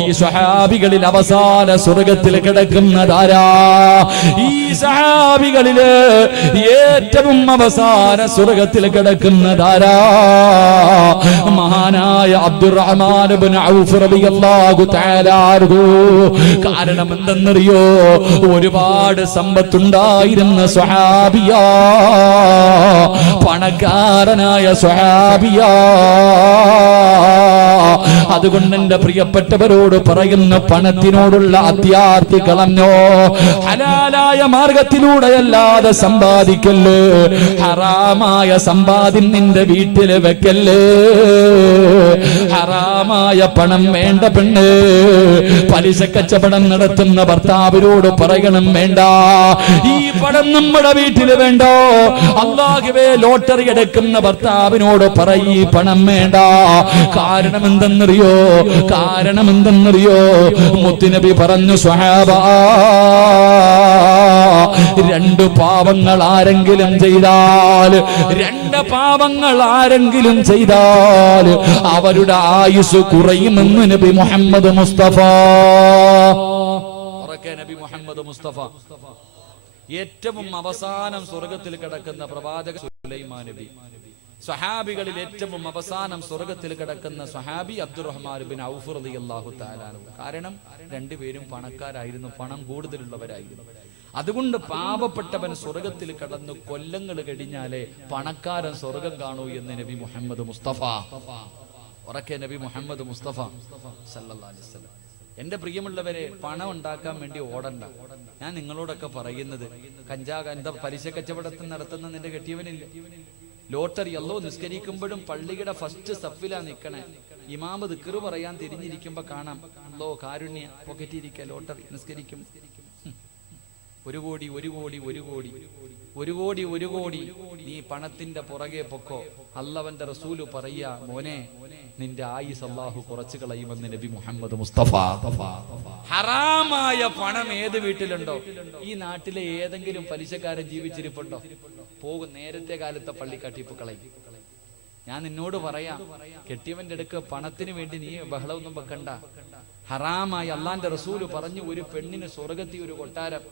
ഈ സ്വഹാബികളിൽ അവസാന സ്വർഗത്തിൽ കിടക്കുന്നതാരാ? ഈ സ്വഹാബികളില് ഏറ്റവും അവസാന സ്വർഗത്തിൽ കിടക്കുന്നതാരാ? മഹാനായ അബ്ദുറഹ്മാൻ ഇബ്നു ഔഫ് റളിയല്ലാഹു തആല അൻഹു. കാരണം എന്തെന്നറിയോ? ഒരുപാട് സമ്പത്തുണ്ടായിരുന്ന സ്വഹാബിയാ, പണക്കാരനായ സ്വഹാബിയാ. അതുകൊണ്ട് എന്റെ പ്രിയപ്പെട്ടവരോട് പറയുന്ന പണത്തിനോടുള്ള അത്യാർത്തി കളഞ്ഞോ. ഹലാലായ മാർഗത്തിലൂടെയല്ലാതെ സമ്പാദിക്കല്ലേ, ഹറാമായ സമ്പാദ്യം നിന്റെ വീട്ടില് വെക്കല്ലേ. ഹറാമായ പണം വേണ്ട പെണ്ണ്. പലിശ കച്ചവടം നടത്തുന്ന ഭർത്താവിനോട് പറയണം, വേണ്ട, ഈ പണം നമ്മുടെ വീട്ടില് വേണ്ടോ. അല്ലാഹുവേ, ലോട്ടറി എടുക്കുന്ന ഭർത്താവിനോട് പറയ്, പണം വേണ്ട. കാരണം എന്തെന്നറിയോ? മുത്തുനബി പറഞ്ഞു, സ്വഹാബാ, രണ്ട് പാവങ്ങൾ ആരെങ്കിലും ചെയ്താൽ അവരുടെ ആയുസ് കുറയുമെന്ന് നബി മുഹമ്മദ് മുസ്തഫ. നബി മുഹമ്മദ് മുസ്തഫ ഏറ്റവും അവസാനം സ്വർഗത്തിൽ കിടക്കുന്ന പ്രവാചക സുലൈമാൻ നബി. സ്വഹാബികളിൽ ഏറ്റവും അവസാനം സ്വർഗത്തിൽ കിടക്കുന്ന സ്വഹാബി അബ്ദുറഹ്മാൻ ബിൻ ഔഫ് റളിയല്ലാഹു തആല അൻഹു. കാരണം രണ്ടുപേരും പണക്കാരായിരുന്നു, പണം കൂടുതലുള്ളവരായിരുന്നു. അതുകൊണ്ട് പാവപ്പെട്ടവൻ സ്വർഗത്തിൽ കടന്നു കൊല്ലങ്ങൾ കഴിഞ്ഞാലേ പണക്കാരൻ സ്വർഗം കാണൂ എന്ന് നബി മുഹമ്മദ് മുസ്തഫ. ഉറക്കെ നബി മുഹമ്മദ് മുസ്തഫ സല്ലല്ലാഹു അലൈഹി വസല്ലം. എന്റെ പ്രിയമുള്ളവരെ, പണം ഉണ്ടാക്കാൻ വേണ്ടി ഓടണ്ട. ഞാൻ നിങ്ങളോടൊക്കെ പറയുന്നത്, എന്താ പലിശ കച്ചവടത്തിൽ നടത്തുന്ന നിന്റെ കെട്ടിയവനില്ല, ലോട്ടറി അല്ലോ നിസ്കരിക്കുമ്പോഴും പള്ളിയുടെ ഫസ്റ്റ് സഫിലാ നിൽക്കണേ. ഇമാമ് ദിക്റ് പറയാൻ തിരിഞ്ഞിരിക്കുമ്പോ കാണാം, അല്ലോ കാരുണ്യ പോക്കറ്റിരിക്ക ലോട്ടറി നിസ്കരിക്കും. 1 കോടി 1 കോടി 1 കോടി 1 കോടി 1 കോടി നീ പണത്തിന്റെ പുറകെ പൊക്കോ. അല്ലാഹുവിന്റെ റസൂല് പറയാ, മോനെ, നിന്റെ ആയുസ് അല്ലാഹു കുറച്ചു കളയുമെന്ന് നബി മുഹമ്മദ് മുസ്തഫ. ഹറാമായ പണം ഏത് വീട്ടിലുണ്ടോ? ഈ നാട്ടിലെ ഏതെങ്കിലും പലിശക്കാരൻ ജീവിച്ചിരിപ്പുണ്ടോ? പോകും, നേരത്തെ കാലത്തെ പള്ളിക്കാട്ടിപ്പ് കളയും. ഞാൻ നിന്നോട് പറയാം, കെട്ടിയവന്റെ അടുക്ക് പണത്തിന് വേണ്ടി നീ ബഹളമൊന്നും വെക്കണ്ട. ഹറാമായി അള്ളാന്റെ റസൂല് പറഞ്ഞു, ഒരു പെണ്ണിന് സ്വർഗത്തിൽ ഒരു കൊട്ടാരം.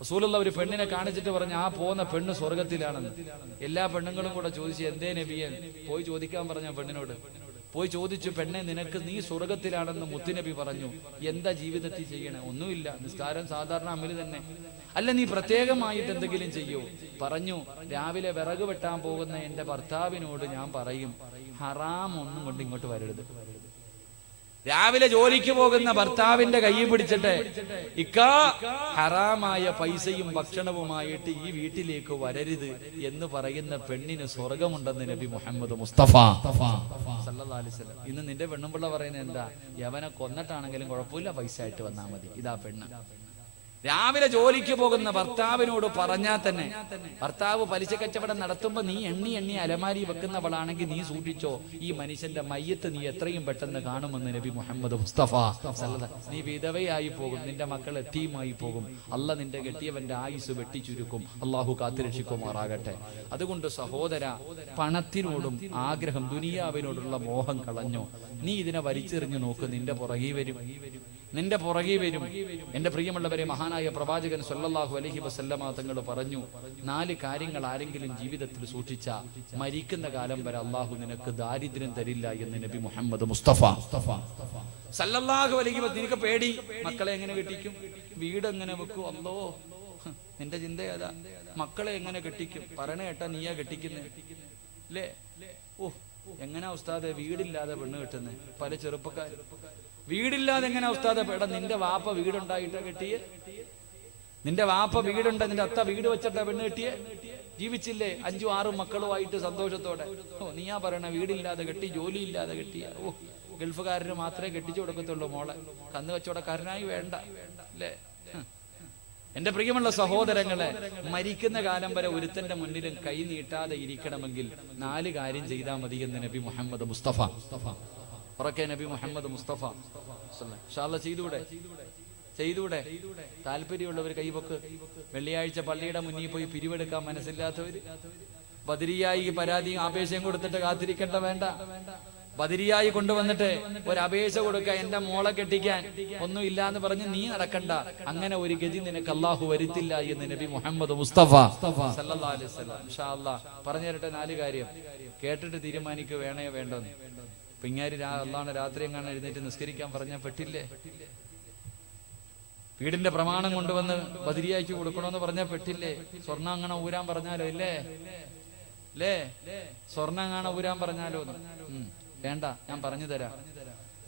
റസൂലുള്ള ഒരു പെണ്ണിനെ കാണിച്ചിട്ട് പറഞ്ഞു, ആ പോകുന്ന പെണ്ണ് സ്വർഗത്തിലാണെന്ന്. എല്ലാ പെണ്ണുങ്ങളും കൂടെ ചോദിച്ചു, എന്തേ നബിയെ? പോയി ചോദിക്കാൻ പറഞ്ഞ പെണ്ണിനോട് പോയി ചോദിച്ചു, പെണ്ണെ, നീ സ്വർഗത്തിലാണെന്ന് മുത്തുനബി പറഞ്ഞു. എന്താ ജീവിതത്തിൽ ചെയ്യണേ? ഒന്നുമില്ല, നിസ്കാരം സാധാരണ അമല് തന്നെ. അല്ല, നീ പ്രത്യേകമായിട്ട് എന്തെങ്കിലും ചെയ്യൂ? പറഞ്ഞു, രാവിലെ വിറക് വെട്ടാൻ പോകുന്ന എന്റെ ഭർത്താവിനോട് ഞാൻ പറയും, ഹറാം ഒന്നും കൊണ്ട് ഇങ്ങോട്ട് വരരുത്. രാവിലെ ജോലിക്ക് പോകുന്ന ഭർത്താവിന്റെ കൈ പിടിച്ചിട്ട്, ഇക്കാ, ഹറാമായ പൈസയും ഭക്ഷണവുമായിട്ട് ഈ വീട്ടിലേക്ക് വരരുത് എന്ന് പറയുന്ന പെണ്ണിന് സ്വർഗമുണ്ടെന്ന് നബി മുഹമ്മദ് മുസ്തഫ സല്ലല്ലാഹു അലൈഹി വസല്ലം. ഇന്ന് നിന്റെ പെണ്ണുമ്പിള്ള പറയുന്നത് എന്താ? യവനെ കൊന്നിട്ടാണെങ്കിലും കുഴപ്പമില്ല, പൈസ ആയിട്ട് വന്നാൽ മതി. ഇതാ പെണ്ണ്. രാവിലെ ജോലിക്ക് പോകുന്ന ഭർത്താവിനോട് പറഞ്ഞാൽ തന്നെ, ഭർത്താവ് പലിശ കച്ചവടം നടത്തുമ്പോ നീ എണ്ണി അലമാരി വെക്കുന്നവളാണെങ്കിൽ നീ സൂക്ഷിച്ചോ, ഈ മനുഷ്യന്റെ മയ്യത്ത് നീ എത്രയും പെട്ടെന്ന് കാണുമെന്ന് നബി മുഹമ്മദ് മുസ്തഫ. നീ വിധവയായി പോകും, നിന്റെ മക്കൾ എത്തിയുമായി പോകും, അല്ല നിന്റെ കെട്ടിയവന്റെ ആയുസ് വെട്ടിച്ചുരുക്കും. അള്ളാഹു കാത്തിരക്ഷിക്കുമാറാകട്ടെ. അതുകൊണ്ട് സഹോദര, പണത്തിനോടും ആഗ്രഹം, ദുനിയാവിനോടുള്ള മോഹം കളഞ്ഞോ. നീ ഇതിനെ വലിച്ചെറിഞ്ഞു നോക്ക്, നിന്റെ പുറകെ വരും. എന്റെ പ്രിയമുള്ളവരെ, മഹാനായ പ്രവാചകൻ സല്ലല്ലാഹു അലൈഹി വസല്ലമ തങ്ങൾ പറഞ്ഞു, 4 കാര്യങ്ങൾ ആരെങ്കിലും ജീവിതത്തിൽ സൂക്ഷിച്ച മരിക്കുന്ന കാലം വരെ അള്ളാഹു നിനക്ക് ദാരിദ്ര്യം തരില്ല എന്ന് നബി മുഹമ്മദ് മുസ്തഫ സല്ലല്ലാഹു അലൈഹി വസല്ലം. നിനക്ക് പേടി, മക്കളെ എങ്ങനെ കെട്ടിക്കും, വീട് എങ്ങനെ വെക്കും? അല്ലോ, നിന്റെ ചിന്ത ഏതാ? മക്കളെ എങ്ങനെ കെട്ടിക്കും? പറയണ കേട്ടാ നീയാ കെട്ടിക്കുന്നേ അല്ലേ? ഓ, എങ്ങനാ ഉസ്താദെ വീടില്ലാതെ പെണ്ണ് കെട്ടുന്നേ? പല ചെറുപ്പക്കാർ വീടില്ലാതെ എങ്ങനെ ഉസ്താദെ? പേട, നിന്റെ വാപ്പ വീടുണ്ടായിട്ടാ കെട്ടിയേ? നിന്റെ വാപ്പ വീടുണ്ട്, നിന്റെ അത്ത വീട് വെച്ചിട്ടാ പെണ്ണ് കെട്ടിയേ? ജീവിച്ചില്ലേ 5-6 മക്കളുമായിട്ട് സന്തോഷത്തോടെ? ഓ, നീയാ പറയണ വീടില്ലാതെ കെട്ടി, ജോലി ഇല്ലാതെ കെട്ടിയ? ഓ, ഗൾഫുകാരന് മാത്രമേ കെട്ടിച്ചു കൊടുക്കത്തുള്ളൂ മോളെ, കന്ന് കച്ചവടക്കാരനായി വേണ്ട അല്ലേ? എന്റെ പ്രിയമുള്ള സഹോദരങ്ങളെ, മരിക്കുന്ന കാലം വരെ ഒരുത്തന്റെ മുന്നിലും കൈ നീട്ടാതെ ഇരിക്കണമെങ്കിൽ 4 കാര്യം ചെയ്താൽ മതി എന്ന് നബി മുഹമ്മദ് മുസ്തഫ. ഉറക്കെ നബി മുഹമ്മദ് മുസ്തഫ ചെയ്തൂടെ? താല്പര്യമുള്ളവർ കൈവക്ക്. വെള്ളിയാഴ്ച പള്ളിയുടെ മുന്നിൽ പോയി പിരിവെടുക്കാൻ മനസ്സില്ലാത്തവര്, ബദരിയായി പരാതി അപേക്ഷയും കൊടുത്തിട്ട് കാത്തിരിക്കേണ്ട വേണ്ട. ബദരിയായി കൊണ്ടുവന്നിട്ട് ഒരു അപേക്ഷ കൊടുക്കുക, എന്റെ മോളെ കെട്ടിക്കാൻ ഒന്നും ഇല്ലാന്ന് പറഞ്ഞ് നീ നടക്കണ്ട. അങ്ങനെ ഒരു ഗതി നിനക്ക് അള്ളാഹു വരുത്തില്ല എന്ന് നബി മുഹമ്മദ് മുസ്തഫ സല്ലല്ലാഹു അലൈഹി വസല്ലം. ഇൻഷാ അല്ലാഹ് പറഞ്ഞു തരട്ടെ 4 കാര്യം, കേട്ടിട്ട് തീരുമാനിക്കുക വേണോ വേണ്ടോന്ന്. പിങ്ങാരി അള്ളാഹുവിനെ രാത്രി എങ്ങാണ് എഴുന്നേറ്റ് നിസ്കരിക്കാൻ പറഞ്ഞാൽ പെട്ടില്ലേ? വീടിന്റെ പ്രമാണം കൊണ്ടുവന്ന് ബദരിയാക്കി കൊടുക്കണമെന്ന് പറഞ്ഞാൽ പെട്ടില്ലേ? സ്വർണ്ണം അങ്ങനെ ഊരാൻ പറഞ്ഞാലോ ഇല്ലേ? സ്വർണ്ണം അങ്ങനെ ഊരാൻ പറഞ്ഞാലോ? വേണ്ട, ഞാൻ പറഞ്ഞു തരാം.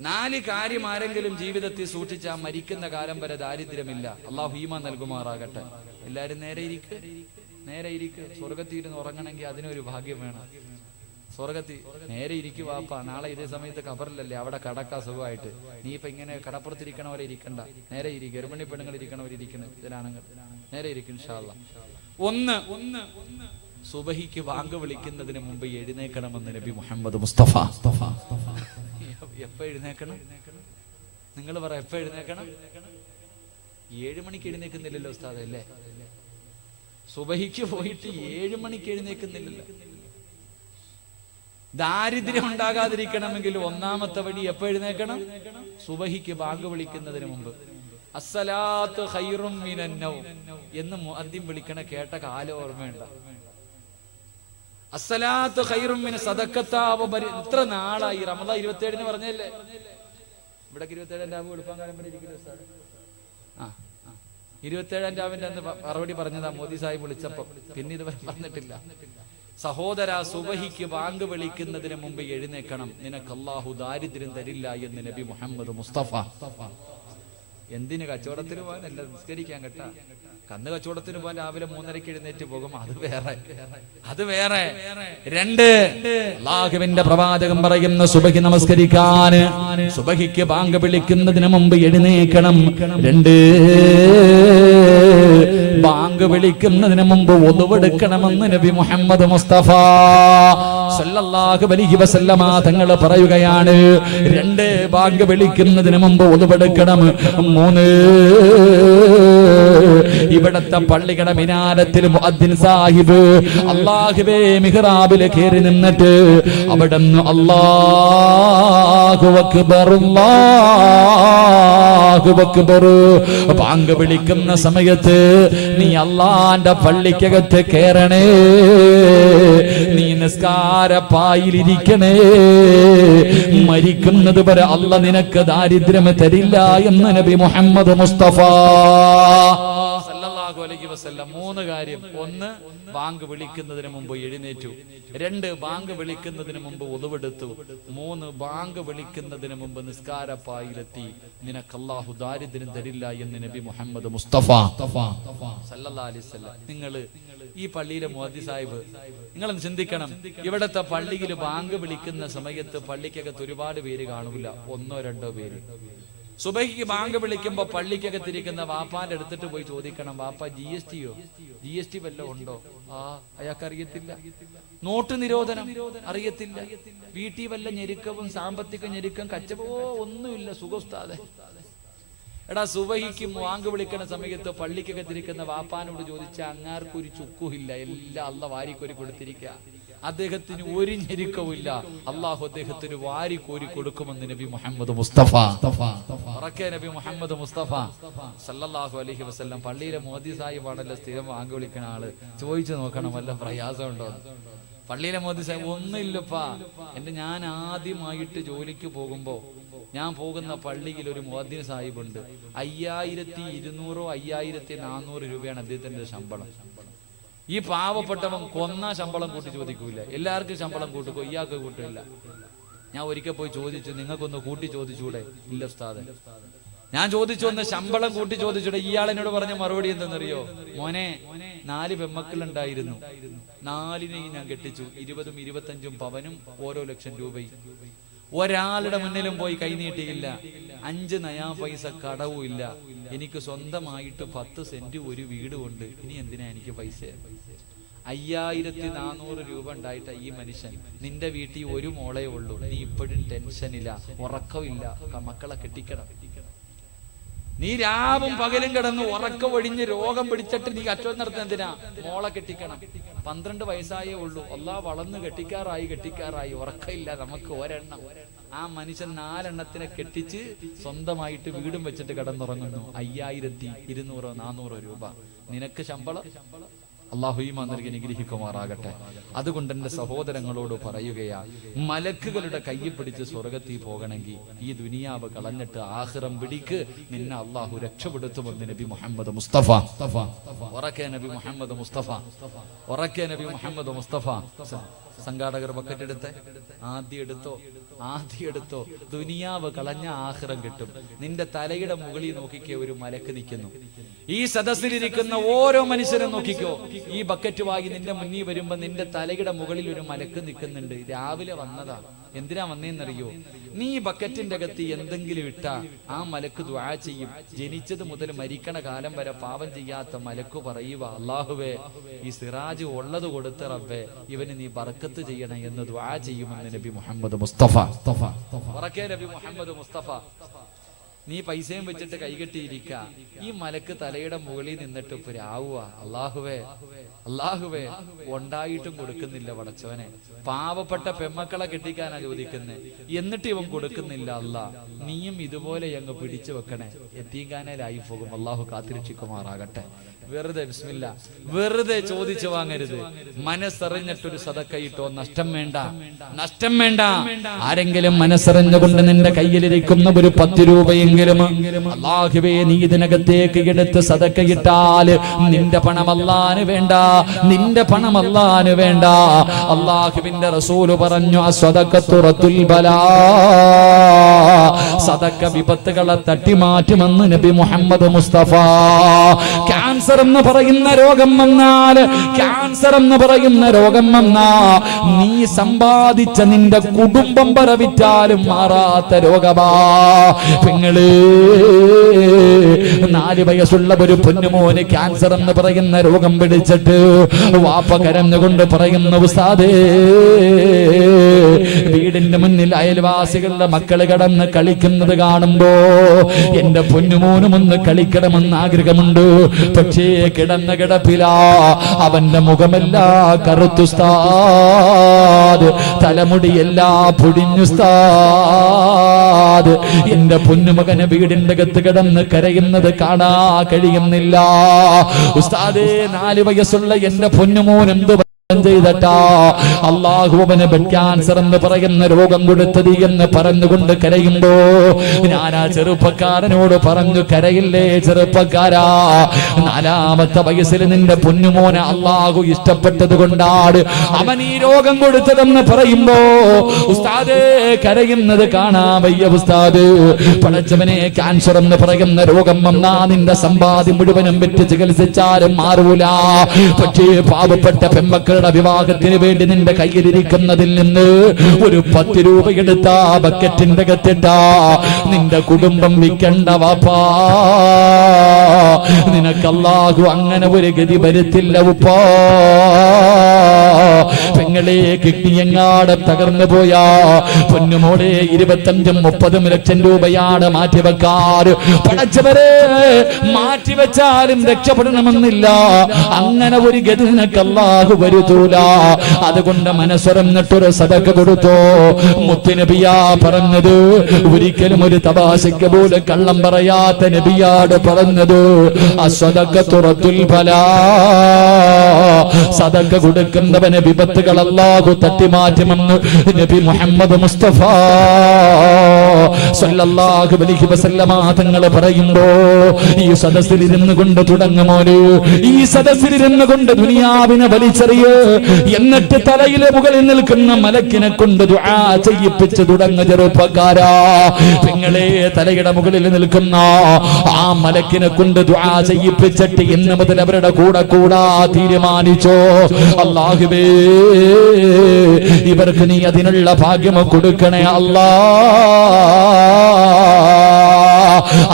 4 കാര്യം ആരെങ്കിലും ജീവിതത്തിൽ സൂക്ഷിച്ചാൽ മരിക്കുന്ന കാലം വരെ ദാരിദ്ര്യമില്ല. അള്ളാഹു ഈമാൻ നൽകുമാറാകട്ടെ. എല്ലാരും നേരെ ഇരിക്ക്. സ്വർഗത്തിൽ ഇരുന്ന് ഉറങ്ങണമെങ്കിൽ അതിനൊരു ഭാഗ്യം വേണം. സ്വർഗത്തിൽ നേരെ ഇരിക്കു വാപ്പ, നാളെ ഇതേ സമയത്ത് ഖബറിലല്ലേ, അവിടെ കടക്കാ സുഖമായിട്ട്. നീ ഇപ്പൊ ഇങ്ങനെ കടപ്പുറത്തിരിക്കണ പോലെ ഇരിക്കണ്ട, നേരെ ഇരിക്കും. ഗർഭിണി പെണ്ണുങ്ങൾ ഇരിക്കണ പോലെ ഇരിക്കണം. ഇതിലാണെങ്കിൽ നേരെ ഇരിക്കും ഇൻഷാ അല്ലാഹ്. ഒന്ന് സുബഹിക്ക് വാങ്ക് വിളിക്കുന്നതിന് മുമ്പ് എഴുന്നേക്കണമെന്ന് നബി മുഹമ്മദ് മുസ്തഫ. എപ്പ എഴുന്നേക്കണം? നിങ്ങൾ പറ, എപ്പ എഴുന്നേക്കണം? 7 മണിക്ക് എഴുന്നേക്കുന്നില്ലല്ലോ ഉസ്താദ്, അല്ലേ? സുബഹിക്ക് പോയിട്ട് 7 മണിക്ക് എഴുന്നേക്കുന്നില്ലല്ലോ. ദാരിദ്ര്യം ഉണ്ടാകാതിരിക്കണമെങ്കിൽ ഒന്നാമത്തെ വഴി എപ്പോ എഴുന്നേക്കണം? സുബഹിക്ക് ബാങ്ക് വിളിക്കുന്നതിന് മുമ്പ്. അസ്സലാത്തു ഖൈറും മിനൻ നൗം എന്ന് മുഅദ്ദിൻ വിളിക്കണ കേട്ട കാലം ഓർമ്മയുണ്ട? അസ്സലാത്തു ഖൈറും മിന സദഖത്താവ. ഇത്ര നാളായി. റമദാൻ 27-ന് പറഞ്ഞല്ലേ? ഇവിടെ 27-ാം രാവ് വെളുപ്പാൻ കാലം വരെ ഇരിക്കുന്ന ഉസ്താദ്. 27-ാം രാവിന്റെ അന്ന് മറുപടി പറഞ്ഞതാ മോദി സാഹിബ് വിളിച്ചപ്പോ. പിന്നെ ഇതുവരെ പറഞ്ഞിട്ടില്ല. സഹോദര, സുബഹിക്ക് ബാങ്ക് വിളിക്കുന്നതിന് മുമ്പ് എഴുന്നേക്കണം. നിനക്ക് അല്ലാഹു ദാരിദ്ര്യം തരില്ല എന്ന് നബി മുഹമ്മദ് മുസ്തഫ. എന്തിന്? കച്ചവടത്തിന് പോകാൻ അല്ല, നിസ്കരിക്കാൻ കേട്ടാ. കന്ന് കച്ചവടത്തിന് പോകാൻ രാവിലെ 3:30-ക്ക് എഴുന്നേറ്റ് പോകും, അത് വേറെ. 2, അല്ലാഹുവിന്റെ പ്രവാചകൻ പറയുന്ന സുബഹി നമസ്കരിക്കാൻ, സുബഹിക്ക് ബാങ്ക് വിളിക്കുന്നതിന് മുമ്പ് എഴുന്നേക്കണം. 2, ബാങ്ക് വിളിക്കുന്നതിന് മുമ്പ് ഒതുവെടുക്കണമെന്ന് നബി മുഹമ്മദ് മുസ്തഫ സല്ലല്ലാഹു അലൈഹി വസല്ലമ തങ്ങൾ പറയുകയാണ്. 2, ബാങ്ക് വിളിക്കുന്നതിന് മുമ്പ് ഒതുവെടുക്കണം. 3, ഇവിടത്തെ പള്ളിയുടെ മിനാരത്തിൽ മുഅദ്ദിൻ സാഹിബ് അല്ലാഹുവേ മിഹ്റാബിൽ കയറി നിന്നിട്ട് അവിടുന്ന് അല്ലാഹു അക്ബർ അല്ലാഹു അക്ബർ ബാങ്ക് വിളിക്കുന്ന സമയത്ത് നീ അല്ലാഹുവിന്റെ പള്ളിക്കകത്ത് കയറണേ, നീ നിസ്കാരപ്പായിലിരിക്കണേ. മരിക്കുന്നത് വരെ അല്ലാഹ് നിനക്ക് ദാരിദ്ര്യം തരില്ല എന്ന് നബി മുഹമ്മദ് മുസ്തഫ സല്ലല്ലാഹു അലൈഹി വസല്ലം. 3 കാര്യം. 1, ബാങ്ക് വിളിക്കുന്നതിന് മുമ്പ് എഴുന്നേറ്റു. 2, ബാങ്ക് വിളിക്കുന്നതിന് മുമ്പ് ഒതുവെടുത്തു. 3, ബാങ്ക് വിളിക്കുന്നതിന് മുമ്പ് നിസ്കാരപ്പായിലെത്തി. നിനക്ക് അല്ലാഹു ദാരിദ്ര്യം തരില്ല എന്ന് നബി മുഹമ്മദ് മുസ്തഫ സല്ലല്ലാഹു അലൈഹി വസല്ലം. നിങ്ങൾ ഈ പള്ളിയിലെ മുഅദ്ദിൻ സാഹിബ്, നിങ്ങളൊന്ന് ചിന്തിക്കണം. ഇവിടത്തെ പള്ളിയിൽ ബാങ്ക് വിളിക്കുന്ന സമയത്ത് പള്ളിക്കകത്ത് ഒരുപാട് പേര് കാണൂല, 1-2 പേര്. സുബഹിക്ക് ബാങ്ക് വിളിക്കുമ്പോ പള്ളിക്കകത്തിരിക്കുന്ന വാപ്പാന്റെ അടുത്തിട്ട് പോയി ചോദിക്കണം, വാപ്പ GST വല്ലതും ഉണ്ടോ? അയാൾക്ക് അറിയത്തില്ല. നോട്ട് നിരോധനം അറിയത്തില്ല. വീട്ടിൽ വല്ല ഞെരുക്കവും സാമ്പത്തിക ഞെരുക്കം കച്ചവോ ഒന്നുമില്ല. സുഖോസ്താദെ, എടാ സുബഹിക്ക് ബാങ്ക് വിളിക്കുന്ന സമയത്ത് പള്ളിക്കകത്തിരിക്കുന്ന വാപ്പാനോട് ചോദിച്ച അങ്ങാർക്കൊരു ചുക്കുമില്ല, എല്ലാം അള്ള വാരിക്കോരി കൊടുത്തിരിക്കുക. അദ്ദേഹത്തിന് ഒരു ഞെരുക്കവുമില്ല. അള്ളാഹു അദ്ദേഹത്തിന് വാരിക്കോരി കൊടുക്കുമെന്ന് നബി മുഹമ്മദ് മുസ്തഫ നബി മുഹമ്മദ് മുസ്തഫ സല്ലല്ലാഹു അലൈഹി വസല്ലം. പള്ളിയിലെ മോദി സാഹിബാണല്ലോ സ്ഥിരം ബാങ്ക് വിളിക്കുന്ന ആള്. ചോദിച്ചു നോക്കണം വല്ല പ്രയാസം ഉണ്ടോ? പള്ളിയിലെ മോദി സാഹിബ് ഒന്നുമില്ലപ്പാ. ഞാൻ ആദ്യമായിട്ട് ജോലിക്ക് പോകുമ്പോ ഞാൻ പോകുന്ന പള്ളിയിൽ ഒരു മുഅദ്ദിൻ സാഹിബ് ഉണ്ട്. 5200 5400 രൂപയാണ് അദ്ദേഹത്തിന്റെ ശമ്പളം. ഈ പാവപ്പെട്ടവൻ കൊന്ന ശമ്പളം കൂട്ടി ചോദിക്കൂല. എല്ലാവർക്കും ശമ്പളം കൂട്ടുകോ, ഇയാൾക്ക് കൂട്ടില്ല. ഞാൻ ഒരിക്കൽ പോയി ചോദിച്ചു, നിങ്ങൾക്കൊന്ന് കൂട്ടി ചോദിച്ചൂടെ? ഇല്ല ഉസ്താദേ. ഞാൻ ചോദിച്ചു, ഒന്ന് ശമ്പളം കൂട്ടി ചോദിച്ചൂടെ? ഇയാളെന്നോട് പറഞ്ഞ മറുപടി എന്തെന്നറിയോ? മോനെ, 4 പെമ്മക്കളുണ്ടായിരുന്നു, 4നെയും ഞാൻ കെട്ടിച്ചു. 20ഉം 25ഉം പവനും ഓരോ ലക്ഷം രൂപയും. ഒരാളുടെ മുന്നിലും പോയി കൈനീട്ടിയില്ല. 5 നയാ പൈസ കടവും ഇല്ല. എനിക്ക് സ്വന്തമായിട്ട് 10 സെന്റ് ഒരു വീടുമുണ്ട്. ഇനി എന്തിനാ എനിക്ക് പൈസ? 5400 രൂപ ഉണ്ടായിട്ട് ഈ മനുഷ്യൻ, നിന്റെ വീട്ടിൽ ഒരു മോളേ ഉള്ളൂ, നീ ഇപ്പോഴും ടെൻഷനില്ല, ഉറക്കമില്ല, മക്കളെ കെട്ടിക്കണം. നീ രാവും പകലും കിടന്ന് ഉറക്കം ഒഴിഞ്ഞ് രോഗം പിടിച്ചിട്ട് നീ കച്ചവടം നടത്തുന്ന എന്തിനാ? മോളെ കെട്ടിക്കണം. 12 വയസ്സായേ ഉള്ളൂ. അല്ലാഹ് വളർന്ന് കെട്ടിക്കാറായി. ഉറക്കമില്ല, നമുക്ക് ഒരെണ്ണം. ആ മനുഷ്യൻ 4 എണ്ണത്തിനെ കെട്ടിച്ച് സ്വന്തമായിട്ട് വീടും വെച്ചിട്ട് കിടന്നുറങ്ങുന്നു. 5200 400 രൂപ. നിനക്ക് ശമ്പളം അള്ളാഹു ഈമാൻ നൽകി അനുഗ്രഹിക്കുമാറാകട്ടെ. അതുകൊണ്ട് എന്റെ സഹോദരങ്ങളോട് പറയുകയാ, മലക്കുകളുടെ കയ്യിൽ പിടിച്ച് സ്വർഗത്തിൽ പോകണമെങ്കിൽ ഈ ദുനിയാവ് കളഞ്ഞിട്ട് ആഖിറം പിടിക്ക്, നിന്നെ അള്ളാഹു രക്ഷപ്പെടുത്തുമെന്ന് നബി മുഹമ്മദ് മുസ്തഫ. ഉറക്കെ നബി മുഹമ്മദ് മുസ്തഫ, ഉറക്കെ നബി മുഹമ്മദ് മുസ്തഫ. സംഘാടകർ ബക്കറ്റ് എടുത്ത് ആദ്യം എടുത്തോ. ദുനിയാവ് കളഞ്ഞ ആഖിറം കിട്ടും. നിന്റെ തലയുടെ മുകളിൽ നോക്കിക്കോ, ഒരു മലക്ക് നിൽക്കുന്നു. ഈ സദസ്സിലിരിക്കുന്ന ഓരോ മനുഷ്യരും നോക്കിക്കോ, ഈ ബക്കറ്റ് വാങ്ങി നിന്റെ മുന്നിൽ വരുമ്പോ നിന്റെ തലയുടെ മുകളിൽ ഒരു മലക്ക് നിൽക്കുന്നുണ്ട്. രാവിലെ വന്നതാ. എന്തിനാ വന്നേന്നറിയോ? നീ ബക്കറ്റിന്റെ അകത്ത് എന്തെങ്കിലും ഇട്ടാ ആ മലക്ക് ദുആ ചെയ്യും. ജനിച്ചത് മുതൽ മരിക്കണ കാലം വരെ പാപം ചെയ്യാത്ത മലക്ക് പറയുക, അല്ലാഹുവേ ഈ സിറാജ് ഉള്ളത് കൊടുത്ത റബ്ബേ, ഇവന് നീ ബർക്കത്ത് ചെയ്യണം എന്ന് ദുആ ചെയ്യുമെന്ന് നബി മുഹമ്മദ് മുസ്തഫ. നബി മുഹമ്മദ് മുസ്തഫ. നീ പൈസയും വെച്ചിട്ട് കൈകെട്ടിയിരിക്ക, ഈ മലക്ക് തലയുടെ മുകളിൽ നിന്നിട്ട് രാവുക, അല്ലാഹുവേ ഉണ്ടായിട്ടും കൊടുക്കുന്നില്ല പടച്ചവനെ. പാവപ്പെട്ട പെമ്മക്കളെ കെട്ടിക്കാനാ ചോദിക്കുന്നത്, എന്നിട്ട് ഇവൻ കൊടുക്കുന്നില്ല. അല്ലാ, നീയും ഇതുപോലെ അങ്ങ് പിടിച്ചു വെക്കണേ. എത്തിക്കാനായി പോകും. അല്ലാഹു കാത്തിരക്ഷിക്കുമാറാകട്ടെ. വെറുതെ ബിസ്മില്ല, വെറുതെ ചോദിച്ചു വാങ്ങരുത്. മനസ്സറിഞ്ഞിട്ടൊരു സദക്കയിട്ടോ. നഷ്ടം വേണ്ട. ആരെങ്കിലും മനസ്സറിഞ്ഞുകൊണ്ട് നിന്റെ കയ്യിലിരിക്കുന്ന ഒരു 10 രൂപയെങ്കിലും അല്ലാഹുവേ നീ ഇതിനകത്തേക്ക് എടുത്ത് സദക്കയിട്ടാൽ നിന്റെ പണം അല്ലാഹുവിന് വേണ്ട. അല്ലാഹുവിന്റെ റസൂല് പറഞ്ഞു, അസ്സദഖത്തു റത്തുൽ ബലാ, സദക്ക വിപത്തുകളെ തട്ടിമാറ്റുമെന്ന് നബി മുഹമ്മദ് മുസ്തഫ. ക്യാൻസർ എന്ന് പറയുന്ന രോഗം വന്നാ നീ സമ്പാദിച്ച നിന്റെ കുടുംബം പറവിറ്റാലും മാറാത്ത രോഗമാ. പെങ്ങള്, 4 വയസ്സുള്ള ഒരു പൊന്നുമോന് ക്യാൻസർ എന്ന് പറയുന്ന രോഗം പിടിച്ചിട്ട് വാപ്പ കരഞ്ഞുകൊണ്ട് പറയുന്ന, ഉസ്താദേ, വീടിന്റെ മുന്നിൽ അയൽവാസികളുടെ മക്കള് കടന്ന് കളിക്കുന്നത് കാണുമ്പോ എന്റെ പൊന്നുമോനും ഒന്ന് കളിക്കണമെന്ന് ആഗ്രഹമുണ്ട്. പക്ഷേ കിടന്ന കിടപ്പിലാ, അവന്റെ മുഖമെല്ലാ കറുത്തുസ്താദ്, തലമുടിയെല്ലാ പൊടിഞ്ഞുസ്താദ്. എന്റെ പൊന്നുമകന് വീടിന്റെ അകത്ത് കിടന്ന് കരയുന്നത് കാണാ കഴിയുന്നില്ല. ഉസ്താദേ, 4 വയസ്സുള്ള എന്റെ പൊന്നുമോൻ എന്ത് ചെയ്തട്ടാ അല്ലാഹു അവന് ക്യാൻസർ എന്ന് പറയുന്ന രോഗം കൊടുത്തത് എന്ന് പറഞ്ഞുകൊണ്ട് കരയുമ്പോ ഞാൻ ആ ചെറുപ്പക്കാരനോട് പറഞ്ഞു, കരയില്ലേ ചെറുപ്പക്കാരാ, 4ാമത്തെ വയസ്സിൽ നിന്റെ പൊന്നുമോനെ അല്ലാഹു ഇഷ്ടപ്പെട്ടത് കൊണ്ടാണ് അവൻ ഈ രോഗം കൊടുത്തതെന്ന് പറയുമ്പോ ഉസ്താദേ കരയുന്നത് കാണാ വയ്യ. ഉസ്താദ്, പടച്ചവനെ, ക്യാൻസർ എന്ന് പറയുന്ന രോഗം വന്നാ നിന്റെ സമ്പാദ്യം മുഴുവനും വെച്ച് ചികിത്സിച്ചാലും മാറൂല. പക്ഷേ പാവപ്പെട്ട പെമ്മക്കൾ വിവാഹത്തിന് വേണ്ടി നിന്റെ കയ്യിലിരിക്കുന്നതിൽ നിന്ന് ഒരു 10 രൂപ എടുത്താ ബക്കറ്റിന്റെ അകത്തിട്ടാ നിന്റെ കുടുംബം വിൽക്കണ്ട വാപ്പാ. നിനക്ക് അല്ലാഹു അങ്ങനെ ഒരു ഗതി വരുത്തില്ല ഉപ്പാ. പെങ്ങളെ, കിഡ്നിയെങ്ങാട് തകർന്നു പോയാ പൊന്നുമോളെ 25-30 ലക്ഷം രൂപയാണ് മാറ്റിവെക്കാറ്. പടച്ചവരെ, മാറ്റിവെച്ചാലും രക്ഷപ്പെടണമെന്നില്ല. അങ്ങനെ ഒരു ഗതി നിനക്ക് അല്ലാഹു വരുത്തൂല. അതുകൊണ്ട് മനസ്സറിഞ്ഞിട്ടൊരു സദക്ക കൊടുത്തോ. മുത്തുനബിയാ പറഞ്ഞത്, ഒരിക്കലും ഒരു തമാശയ്ക്ക് പോലും കള്ളം പറയാത്ത നബിയാട് പറഞ്ഞത്, അസ്സദഖത്തു റത്തുൽ ബലാ, സദക്ക കൊടുക്കുന്നവന് വിപത്തുകൾ അല്ലാഹു തട്ടിമാറ്റുമെന്ന് നബി മുഹമ്മദ് മുസ്തഫ സല്ലല്ലാഹു അലൈഹി വസല്ലമ തങ്ങൾ പറയുമ്പോ ഈ സദസ്സിൽ ഇരുന്നു കൊണ്ട് തുടങ്ങുമോന്, ഈ സദസ്സിൽ ഇരുന്നു കൊണ്ട് ദുനിയാവിനെ വലിച്ചെറിയ്, എന്നിട്ട് തലയിലെ മുകളിൽ നിൽക്കുന്ന മലക്കിനെ കൊണ്ട് ദുആ ചെയ്യിപ്പിച്ച് തുടങ്ങുന്ന ചെറുപ്പക്കാരാ. പെങ്ങളെ, തലയുടെ മുകളിൽ നിൽക്കുന്ന ആ മലക്കിനെ കൊണ്ട് ദുആ ചെയ്യിപ്പിച്ചിട്ട് ഇന്ന് മുതൽ അവരുടെ കൂടെ കൂടാ തീരുമാനിച്ചോ. അല്ലാഹുവേ, ഇവർക്ക് നീ അതിനുള്ള ഭാഗ്യം കൊടുക്കണേ അല്ലാ.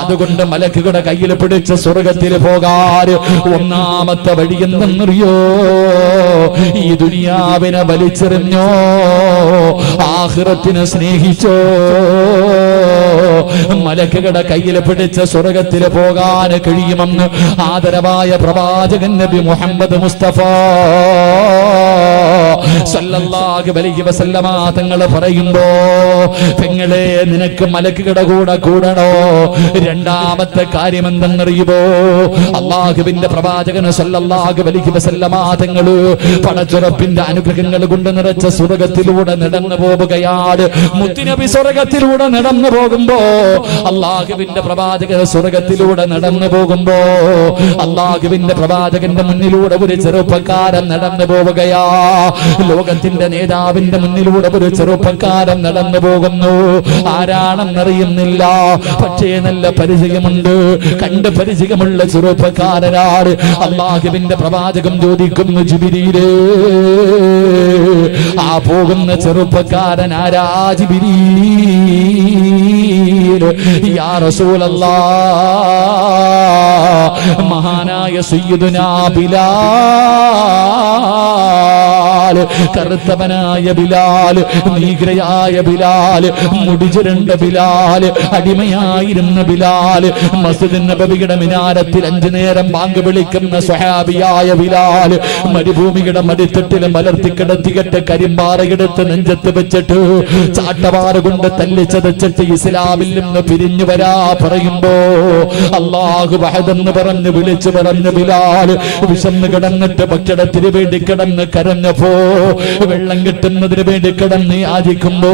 അതുകൊണ്ട് മലക്കുകളുടെ കയ്യിൽ പിടിച്ച് സ്വർഗത്തിൽ പോകാൻ ഒന്നാമത്തെ വഴി എന്തെന്നറിയോ? ഈ ദുനിയാവിനെ വലിച്ചെറിഞ്ഞോ, ആഖിറത്തിനെ സ്നേഹിച്ചോ. മലക്കുകളുടെ കയ്യിൽ പിടിച്ച സ്വർഗത്തിൽ പോകാൻ കഴിയുമെന്ന് ആദരവായ പ്രവാചകൻ നബി മുഹമ്മദ് മുസ്തഫ സല്ലല്ലാഹു അലൈഹി വസല്ലമ തങ്ങൾ പറയുമ്പോ, പെങ്ങളെ നിനക്ക് മലക്കുകളുടെ കൂടെ കൂടണോ? രണ്ടാമത്തെ കാര്യം എന്തെന്നറിയുമോ? അല്ലാഹുവിന്റെ പ്രവാചകൻ സല്ലല്ലാഹു അലൈഹി വസല്ലമ തങ്ങൾ പടച്ചുറപ്പിന്റെ അനുഗ്രഹങ്ങൾ കൊണ്ട് നിറച്ച സ്വർഗത്തിലൂടെ നടന്നു പോവുകയാണ്. മുത്തുനബി സ്വർഗത്തിലൂടെ നടന്നു പോകുമ്പോ, അല്ലാഹുവിന്റെ പ്രവാചകൻ സ്വർഗത്തിലൂടെ നടന്നു പോകുമ്പോ, അല്ലാഹുവിന്റെ പ്രവാചകന്റെ മുന്നിലൂടെ ഒരു ചെറുപ്പക്കാരൻ നടന്നു പോവുകയാ. ലോകത്തിന്റെ നേതാവിന്റെ മുന്നിലൂടെ ഒരു ചെറുപ്പക്കാരൻ നടന്നു പോകുന്നു. ആരാണെന്നറിയുന്നില്ല, പക്ഷേ നല്ല പരിചയമുണ്ട്. കണ്ട് പരിചയമുള്ള ചെറുപ്പക്കാരനാണ്. അല്ലാഹുവിന്റെ പ്രവാചകൻ ചോദിക്കുന്നു, ജിബ്രീലേ, ആ പോകുന്ന ചെറുപ്പക്കാരൻ ആരാ? ജിബ്രീൽ, യാ റസൂലല്ലാഹ്, മഹാനായ സയ്യിദുനാ ബിലാൽ, കറുത്തവനായ ബിലാൽ, നീഗ്രയായ ബിലാൽ, മുടിചുരണ്ട ബിലാൽ, അടിമയായിരുന്ന ബിലാൽ, മസ്ജിദ് നബവിയുടെ മിനാരത്തിൽ 5 നേരം ബാങ്ക് വിളിക്കുന്ന സ്വഹാബിയായ ബിലാൽ, മരുഭൂമിയുടെ മടിത്തട്ടിൽ മലർത്തിക്കിടത്തിയിട്ട് കരിമ്പാറയെടുത്ത് നെഞ്ചത്ത് വെച്ചിട്ട് ചാട്ടവാറ കൊണ്ട് തല്ലിച്ചതച്ചിട്ട് ഇസ്ലാമിൽ നിന്ന് പിരിഞ്ഞു വരാ പറയുമ്പോ, അല്ലാഹു വഹദെന്ന് പറഞ്ഞ് വിളിച്ചു പറഞ്ഞ ബിലാൽ വിശന്ന് കിടന്നിട്ട് ഭക്ഷണത്തിന് വേണ്ടി കിടന്ന് കരഞ്ഞപ്പോ, വെള്ളം കിട്ടുന്നതിന് വേണ്ടി കിടന്ന് യാചിക്കുമ്പോ,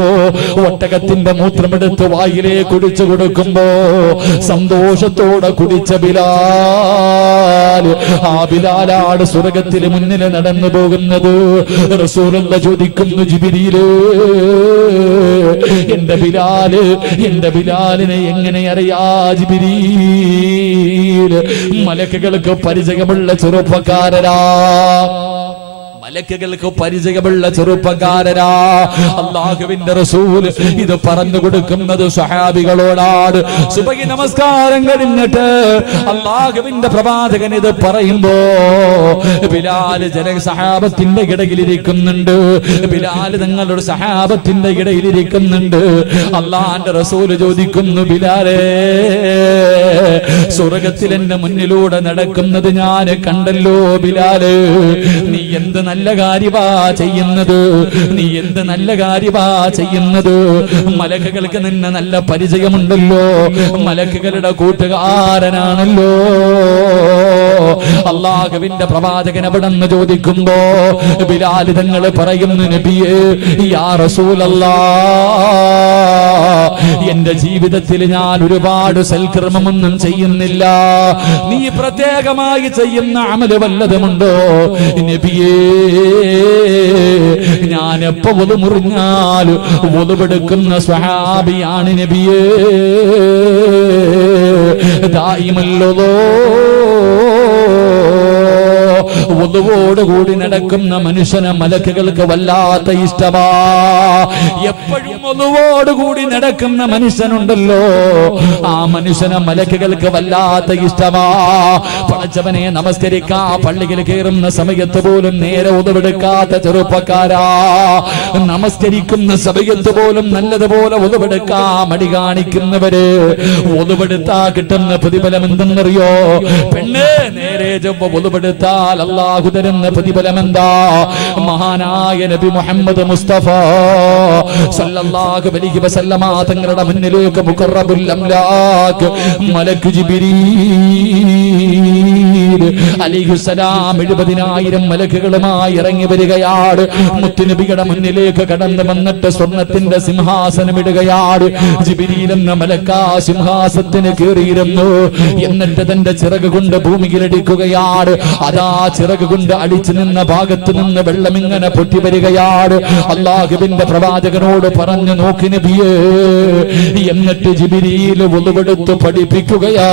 ഒട്ടകത്തിന്റെ മൂത്രമെടുത്ത് വായിലേ കുടിച്ചു കൊടുക്കുമ്പോ സന്തോഷത്തോടെ കുടിച്ച ബിലാൽ, ആ ബിലാലാണ് സ്വർഗത്തിന് മുന്നിൽ നടന്നു പോകുന്നത്. റസൂലുള്ളാഹി ചോദിക്കുന്നു, ജിബ്രീലേ, എന്റെ ബിലാലിനെ എങ്ങനെ അറിയാ ജിബ്രീൽ? മലക്കുകൾക്ക് പരിചയമുള്ള ചെറുപ്പക്കാരനാ, മലക്കുകൾക്ക് പരിചയമുള്ള ചെറുപ്പക്കാരനാ. അല്ലാഹുവിന്റെ റസൂൽ ഇത് പറഞ്ഞു കൊടുക്കുന്നത് സ്വഹാബികളോടാണ്. സുബഹി നമസ്കാരം കഴിഞ്ഞിട്ട് അല്ലാഹുവിന്റെ പ്രവാചകൻ ഇത് പറയുമ്പോ, ബിലാൽ സഹാബത്തിന്റെ ഇടയിലിരിക്കുന്നുണ്ട്. ബിലാൽ തങ്ങളുടെ സഹാബത്തിന്റെ ഇടയിലിരിക്കുന്നുണ്ട്. അല്ലാഹുവിന്റെ റസൂൽ ചോദിക്കുന്നു, ബിലാലേ, സ്വർഗത്തിൽ എന്റെ മുന്നിലൂടെ നടക്കുന്നത് ഞാൻ കണ്ടല്ലോ. ബിലാല്, നീ എന്ത് നല്ല കാര്യമാ ചെയ്യുന്നത്? നീ എന്ത് നല്ല കാര്യമാ ചെയ്യുന്നത്? മലക്കുകൾക്ക് നിന്നെ നല്ല പരിചയമുണ്ടല്ലോ, മലക്കുകളുടെ കൂട്ടുകാരനാണല്ലോ. അല്ലാഹുവിന്റെ പ്രവാചകൻ അവിടെ നിന്ന് ചോദിക്കുമ്പോ ബിലാൽ തങ്ങൾ പറയുന്നു, നബിയേ, യാ റസൂലല്ലാഹ്, എന്റെ ജീവിതത്തിൽ ഞാൻ ഒരുപാട് സൽക്കർമ്മമൊന്നും ചെയ്യുന്നില്ല. നീ പ്രത്യേകമായി ചെയ്യുന്ന അമല് വല്ലതുമുണ്ടോ? നബിയേ, ഞാൻ എപ്പോ ഒതു മുറിഞ്ഞാൽ ഒതുവെടുക്കുന്ന സ്വഹാബിയാണ് നബിയേ. ദായിമല്ലോ ഒതുവോടുകൂടി നടക്കുന്ന മനുഷ്യനെ മലക്കുകൾക്ക് വല്ലാത്ത ഇഷ്ടമാ. എപ്പോഴും ഒതുവോടുകൂടി നടക്കുന്ന മനുഷ്യനുണ്ടല്ലോ, ആ മനുഷ്യനെ മലക്കുകൾക്ക് വല്ലാത്ത ഇഷ്ടമാ. പടച്ചവനെ നമസ്കരിക്കാ പള്ളിയിൽ കയറുന്ന സമയത്ത് പോലും നേരെ ഒതുവെടുക്കാത്ത ചെറുപ്പക്കാരാ, നമസ്കരിക്കുന്ന സമയത്ത് പോലും നല്ലതുപോലെ ഒതുവെടുക്കാ മടി കാണിക്കുന്നവര്, ഒതുവെടുത്താ കിട്ടുന്ന പ്രതിഫലം എന്തെന്നറിയോ? പെണ്ണ് നേരെ ഒതുവെടുത്താൽ അല്ലാഹു തരുന്ന പ്രതിഫലം എന്താ? മഹാനായ നബി മുഹമ്മദ് മുസ്തഫ സല്ലല്ലാഹു അലൈഹി വസല്ലമ തങ്ങളുടെ മുന്നിലേക്ക് മുഖറബുൽ അംലാക്ക് മലക്ക് ജിബ്രീൽ അലൈഹിസ്സലാം 70,000 മലക്കുകളുമായി ഇറങ്ങി വരികയാണ്. മുത്തുനബിയുടെ മുന്നിലേക്ക് കടന്നു വന്നിട്ട് സ്വർണത്തിന്റെ സിംഹാസനം ഇടുകയാണ്. ജിബ്രീൽ എന്ന മലക്കാ സിംഹാസനത്തിന് കയറിയിരുന്നു. എന്നിട്ട് തന്റെ ചിറക് കൊണ്ട് ഭൂമിയിലടിക്കുകയാണ്. അതാ ചിറക് കൊണ്ട് അടിച്ചു നിന്ന ഭാഗത്ത് നിന്ന് വെള്ളം ഇങ്ങനെ പൊട്ടി വരികയാണ്. അല്ലാഹുവിന്റെ പ്രവാചകനോട് പറഞ്ഞു, നോക്കി നബിയേ. എന്നിട്ട് ജിബ്രീൽ വുളുവെടുത്ത് പഠിപ്പിക്കുകയാ.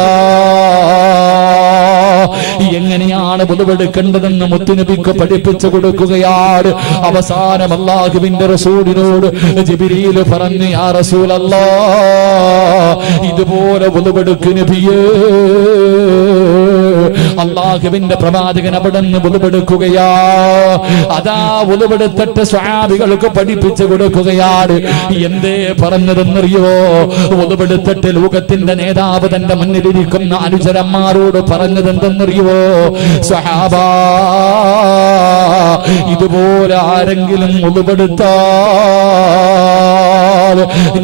എങ്ങനെയാണ് വുളുവെടുക്കേണ്ടതെന്ന് മുത്തുനബിക്ക് പഠിപ്പിച്ചു കൊടുക്കുകയാണ്. അവസാനം അല്ലാഹുവിന്റെ റസൂലിനോട് ജിബ്രീൽ പറഞ്ഞു, യാ റസൂലല്ലാഹ്, ഇതുപോലെ വുളുവെടുക്ക് നബിയേ. അള്ളാഹുവിന്റെ പ്രവാചകൻ അവിടെ നിന്ന് ഉളുവെടുക്കുകയാ. അതാ ഉളുവെടുത്തിട്ട് സ്വഹാബികൾക്ക് പഠിപ്പിച്ചു കൊടുക്കുകയാണ്. എന്തേ പറഞ്ഞതെന്നറിയോ? ഉളുവെടുത്തിട്ട് ലോകത്തിന്റെ നേതാവ് തന്റെ മുന്നിലിരിക്കുന്ന അനുചരന്മാരോട് പറഞ്ഞത് എന്തെന്നറിയോ? സ്വഹാബാ, ഇതുപോലെ ആരെങ്കിലും ഉളുവെടുത്താൽ,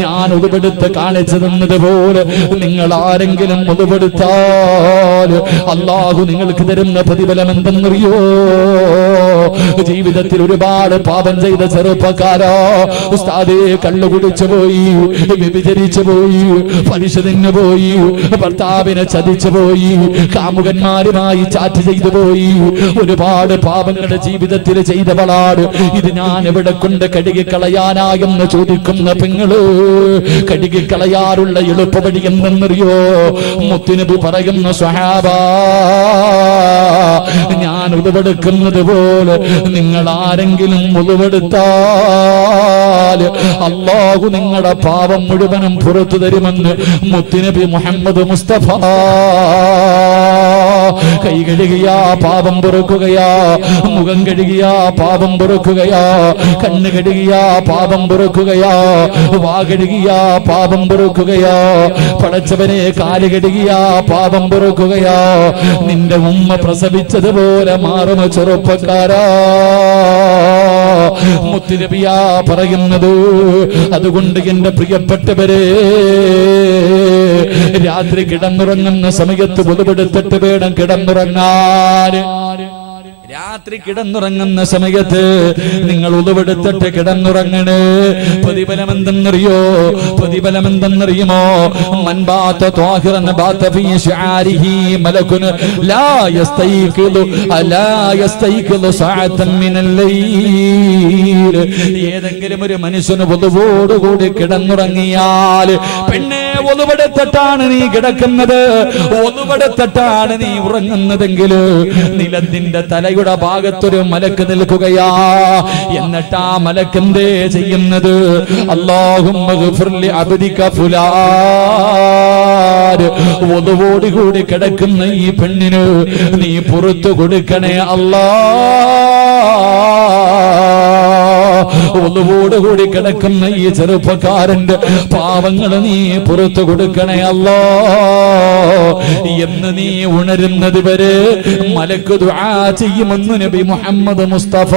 ഞാൻ ഉളുവെടുത്ത് കാണിച്ചു തന്നതുപോലെ നിങ്ങൾ ആരെങ്കിലും ഉളുവെടുത്താൽ അല്ലാഹു നിങ്ങൾക്ക് തരുന്ന പ്രതിഫലം എന്തെന്നറിയോ? ജീവിതത്തിൽ ഒരുപാട് പാപം ചെയ്ത ചെറുപ്പക്കാരോ, ഉസ്താദേ കള്ളു കുടിച്ചു പോയി, വ്യഭിചരിച്ചു പോയി, പലിശ തിന്നു പോയി, ഭർത്താവിനെ ചതിച്ചു പോയി, കാമുകന്മാരുമായി ചാറ്റ് ചെയ്തു പോയി, ഒരുപാട് പാപങ്ങളുടെ ജീവിതത്തിൽ ചെയ്തവളാണ്. ഇത് ഞാൻ എവിടെ കൊണ്ട് കഴുകിക്കളയാനായെന്ന് ചോദിക്കുന്ന പെങ്ങള്, കഴുകിക്കളയാറുള്ള എളുപ്പവഴി എന്തെന്നറിയോ? മുത്തുനബി പറയുന്ന സ്വഹാബാ, ഞാൻ ഉളുവെടുക്കുന്നത് പോലെ നിങ്ങൾ ആരെങ്കിലും ഉളുവെടുത്താൽ അല്ലാഹു നിങ്ങളുടെ പാപം മുഴുവനും പുറത്തു തരുമെന്ന് മുത്തുനബി മുഹമ്മദ് മുസ്തഫ. കൈ കഴുകിയാ പാപം പൊറുക്കുകയാ, മുഖം കഴുകിയാ പാപം പൊറുക്കുകയാ, കണ്ണ് കഴുകിയാ പാപം പൊറുക്കുകയാ, വാ കഴുകിയാ പാപം പൊറുക്കുകയാ, പടച്ചവനെ കാല് കഴുകിയാ പാപം പൊറുക്കുകയാ. നിന്റെ ഉമ്മ പ്രസവിച്ചതുപോലെ മാറുന്ന ചെറുപ്പക്കാരാ മുത്തുനബിയാ പറയുന്നത്. അതുകൊണ്ട് എന്റെ പ്രിയപ്പെട്ടവരെ, രാത്രി കിടന്നുറങ്ങുന്ന സമയത്ത് ഉളുവെടുത്തിട്ട് വേണം കിടന്നുറങ്ങാൻ. രാത്രി കിടന്നുറങ്ങുന്ന സമയത്ത് നിങ്ങൾ ഉളുവെടുത്തിട്ട് കിടന്നുറങ്ങണേ. പ്രതിഫലം എന്തെന്നറിയോ? പ്രതിഫലം എന്തെന്നറിയുമോ? മൻബാത ത്വാഹിറൻ ബാത ഫീ ശിആരിഹി മലകുൻ ലാ യസ്തൈഖിദു അലാ യസ്തൈഖിദു സഅതൻ മിനൽ ലൈൽ. ഏതെങ്കിലും ഒരു മനുഷ്യന് ഉളുവോടുകൂടി കിടന്നുറങ്ങിയാൽ, പെണ്ണെ ഉളുവെടുത്തിട്ടാണ് നീ കിടക്കുന്നത്, ഉളുവെടുത്തിട്ടാണ് നീ ഉറങ്ങുന്നതെങ്കിൽ നിലത്തിന്റെ തലയുടെ ഭാഗത്തൊരു മലക്ക് നിൽക്കുകയാ. എന്നിട്ട് ആ മലക്ക് എന്തേ ചെയ്യുന്നത്? അല്ലാഹുമ്മ ഗ്ഫിർ ലി അബ്ദിക ഫുലാൻ, വധുവോടുകൂടി കിടക്കുന്ന ഈ പെണ്ണിന് നീ പുറത്തു കൊടുക്കണേ അല്ലാ. ഒന്നുകൂടി കിടക്കുന്ന ഈ ചെറുപ്പക്കാരന്റെ പാവങ്ങൾ നീ പുറത്തു കൊടുക്കണേ അല്ലാ എന്ന് നീ ഉണരുന്നത് വരെ മലക്ക് ദുആ ചെയ്യുമെന്ന് നബി മുഹമ്മദ് മുസ്തഫ.